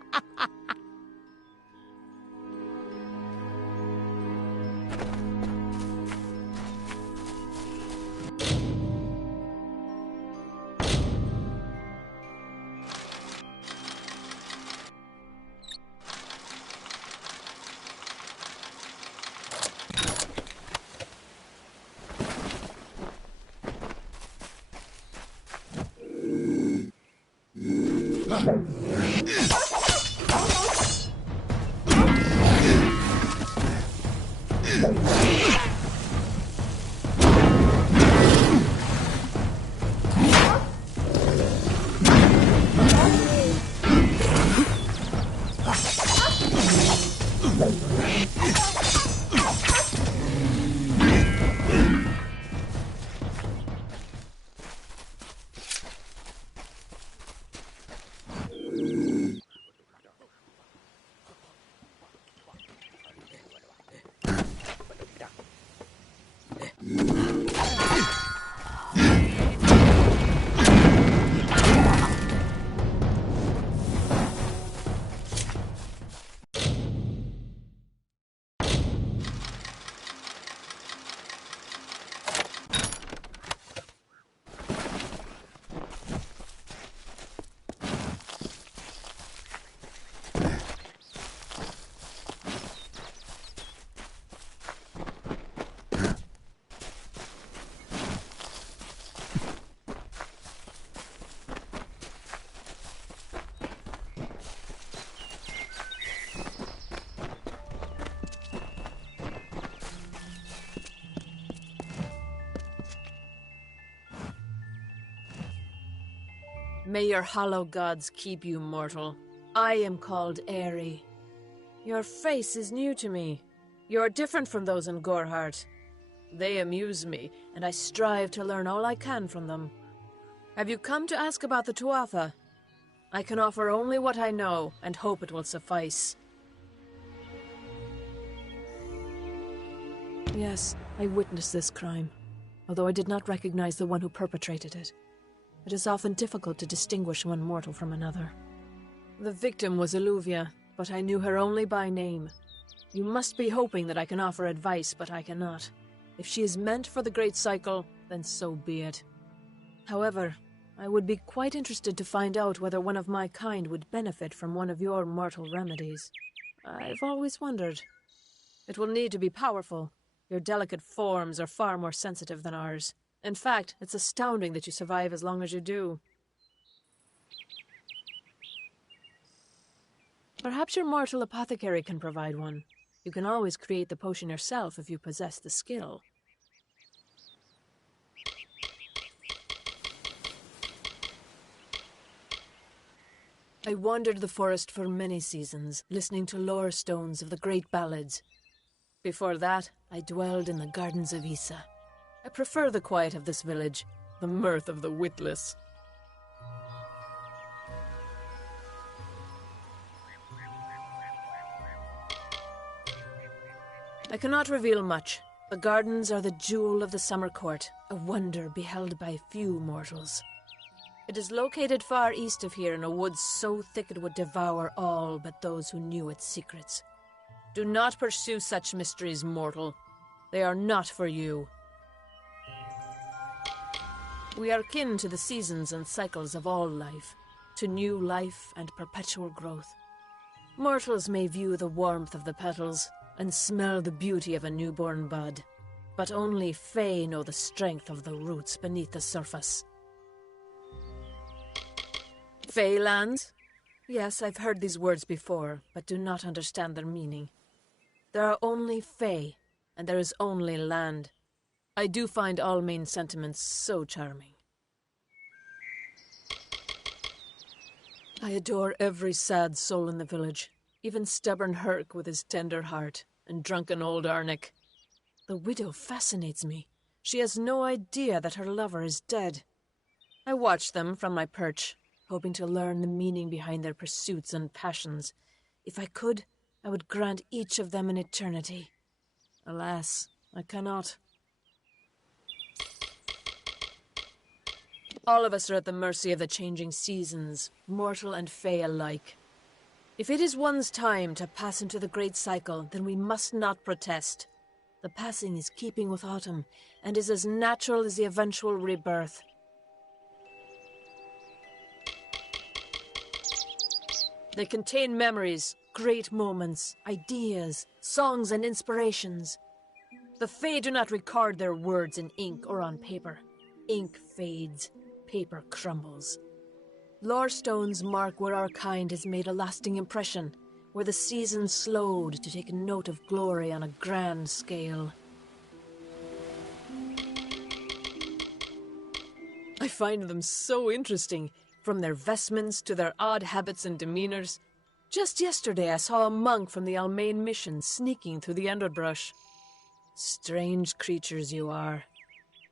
May your hollow gods keep you, mortal. I am called Aerie. Your face is new to me. You're different from those in Gorhart. They amuse me, and I strive to learn all I can from them. Have you come to ask about the Tuatha? I can offer only what I know, and hope it will suffice. Yes, I witnessed this crime, although I did not recognize the one who perpetrated it. It is often difficult to distinguish one mortal from another. The victim was Illuvia, but I knew her only by name. You must be hoping that I can offer advice, but I cannot. If she is meant for the Great Cycle, then so be it. However, I would be quite interested to find out whether one of my kind would benefit from one of your mortal remedies. I've always wondered. It will need to be powerful. Your delicate forms are far more sensitive than ours. In fact, it's astounding that you survive as long as you do. Perhaps your mortal apothecary can provide one. You can always create the potion yourself if you possess the skill. I wandered the forest for many seasons, listening to lore stones of the great ballads. Before that, I dwelled in the gardens of Issa. I prefer the quiet of this village, the mirth of the witless. I cannot reveal much. The gardens are the jewel of the summer court, a wonder beheld by few mortals. It is located far east of here in a wood so thick it would devour all but those who knew its secrets. Do not pursue such mysteries, mortal. They are not for you. We are kin to the seasons and cycles of all life, to new life and perpetual growth. Mortals may view the warmth of the petals and smell the beauty of a newborn bud, but only Fae know the strength of the roots beneath the surface. Faelands? Yes, I've heard these words before, but do not understand their meaning. There are only Fae, and there is only land. I do find Almain's sentiments so charming. I adore every sad soul in the village. Even stubborn Herc with his tender heart, and drunken old Arnick. The widow fascinates me. She has no idea that her lover is dead. I watch them from my perch, hoping to learn the meaning behind their pursuits and passions. If I could, I would grant each of them an eternity. Alas, I cannot. All of us are at the mercy of the changing seasons, mortal and fey alike. If it is one's time to pass into the great cycle, then we must not protest. The passing is keeping with autumn, and is as natural as the eventual rebirth. They contain memories, great moments, ideas, songs and inspirations. The Fae do not record their words in ink or on paper. Ink fades, paper crumbles. Lore stones mark where our kind has made a lasting impression, where the seasons slowed to take note of glory on a grand scale. I find them so interesting, from their vestments to their odd habits and demeanors. Just yesterday I saw a monk from the Almain mission sneaking through the underbrush. Strange creatures you are.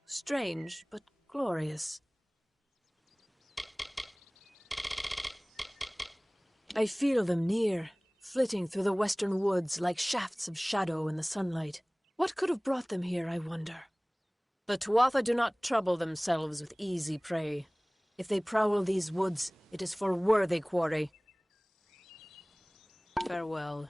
Strange, but glorious. I feel them near, flitting through the western woods like shafts of shadow in the sunlight. What could have brought them here, I wonder? The Tuatha do not trouble themselves with easy prey. If they prowl these woods, it is for worthy quarry. Farewell.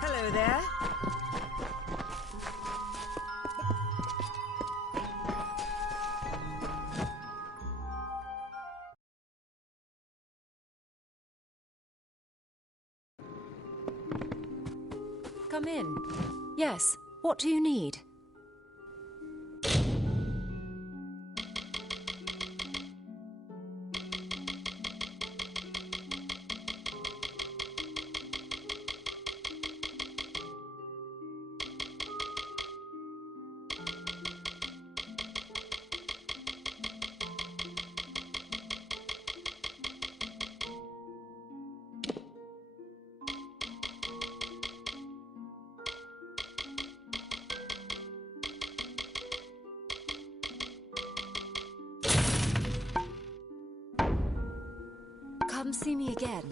Hello there. Come in. Yes, what do you need? Come see me again.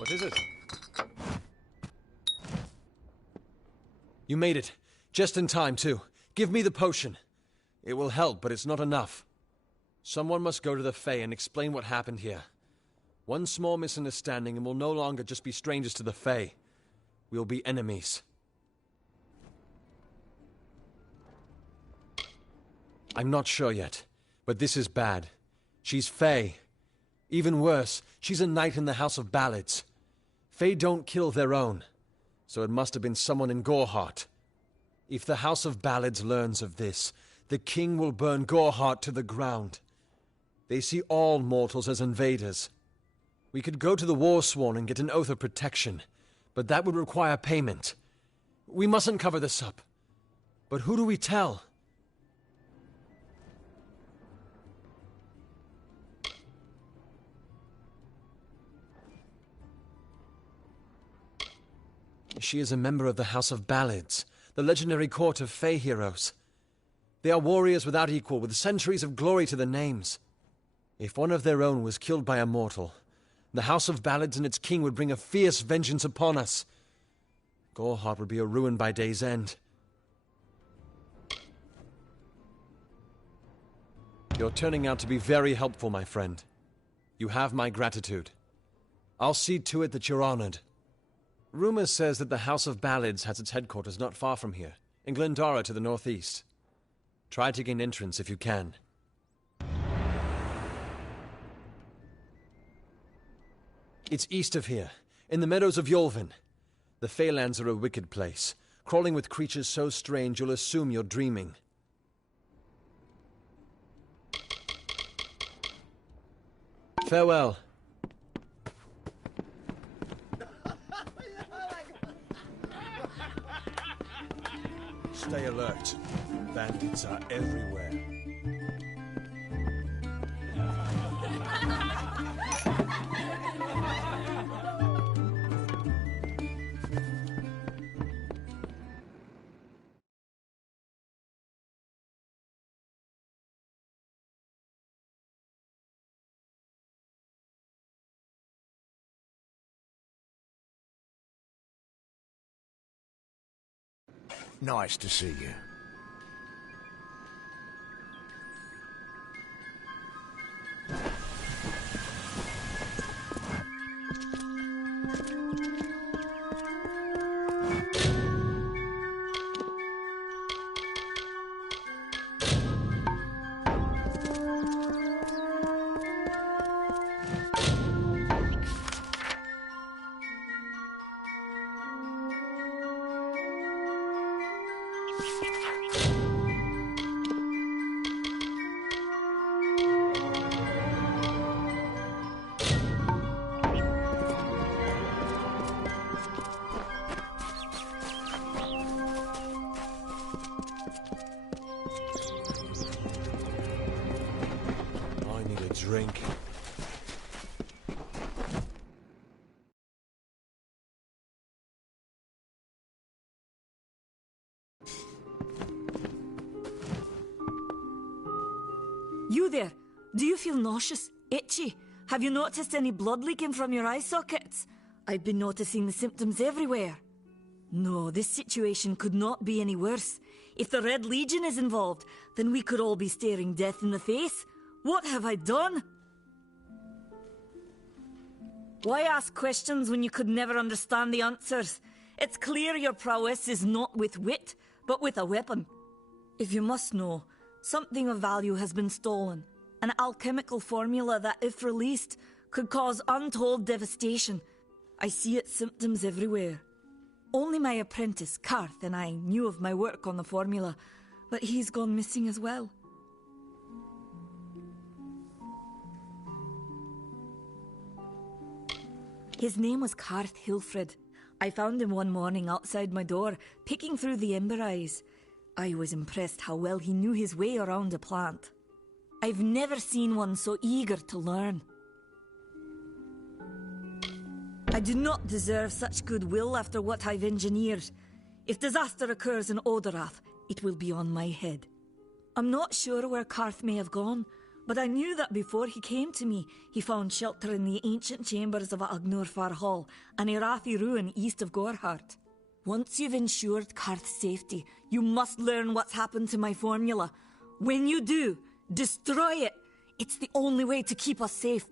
What is it? You made it. Just in time, too. Give me the potion. It will help, but it's not enough. Someone must go to the Fae and explain what happened here. One small misunderstanding and we'll no longer just be strangers to the Fae. We'll be enemies. I'm not sure yet, but this is bad. She's Fae. Even worse, she's a knight in the House of Ballads. Fae don't kill their own, so it must have been someone in Goreheart. If the House of Ballads learns of this, the king will burn Goreheart to the ground. They see all mortals as invaders. We could go to the Warsworn and get an oath of protection, but that would require payment. We mustn't cover this up. But who do we tell? She is a member of the House of Ballads, the legendary court of Fae heroes. They are warriors without equal, with centuries of glory to their names. If one of their own was killed by a mortal, the House of Ballads and its king would bring a fierce vengeance upon us. Goreheart would be a ruin by day's end. You're turning out to be very helpful, my friend. You have my gratitude. I'll see to it that you're honored. Rumor says that the House of Ballads has its headquarters not far from here, in Glendara to the northeast. Try to gain entrance if you can. It's east of here, in the meadows of Yolvin. The Feylands are a wicked place, crawling with creatures so strange you'll assume you're dreaming. Farewell. Stay alert. Bandits are everywhere. Nice to see you. Drink. You there? Do you feel nauseous? Itchy? Have you noticed any blood leaking from your eye sockets? I've been noticing the symptoms everywhere. No, this situation could not be any worse. If the Red Legion is involved, then we could all be staring death in the face. What have I done? Why ask questions when you could never understand the answers? It's clear your prowess is not with wit, but with a weapon. If you must know, something of value has been stolen. An alchemical formula that, if released, could cause untold devastation. I see its symptoms everywhere. Only my apprentice, Karth, and I knew of my work on the formula, but he's gone missing as well. His name was Karth Hilfred. I found him one morning outside my door, picking through the ember eyes. I was impressed how well he knew his way around a plant. I've never seen one so eager to learn. I do not deserve such goodwill after what I've engineered. If disaster occurs in Odorath, it will be on my head. I'm not sure where Karth may have gone, but I knew that before he came to me, he found shelter in the ancient chambers of Agnor Far Hall, an Irathi ruin east of Gorhart. Once you've ensured Karth's safety, you must learn what's happened to my formula. When you do, destroy it. It's the only way to keep us safe.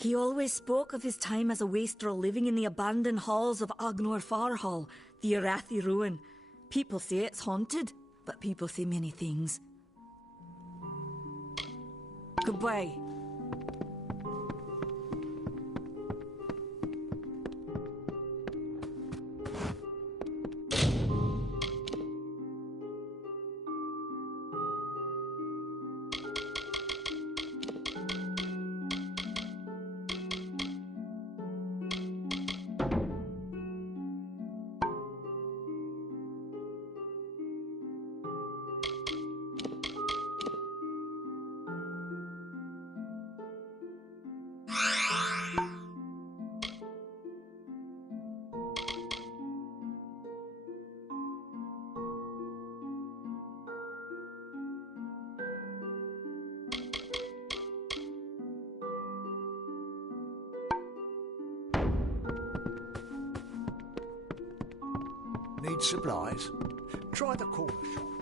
He always spoke of his time as a wastrel living in the abandoned halls of Agnor Far Hall, the Irathi ruin. People say it's haunted, but people say many things. Goodbye. Need supplies? Try the corner shop.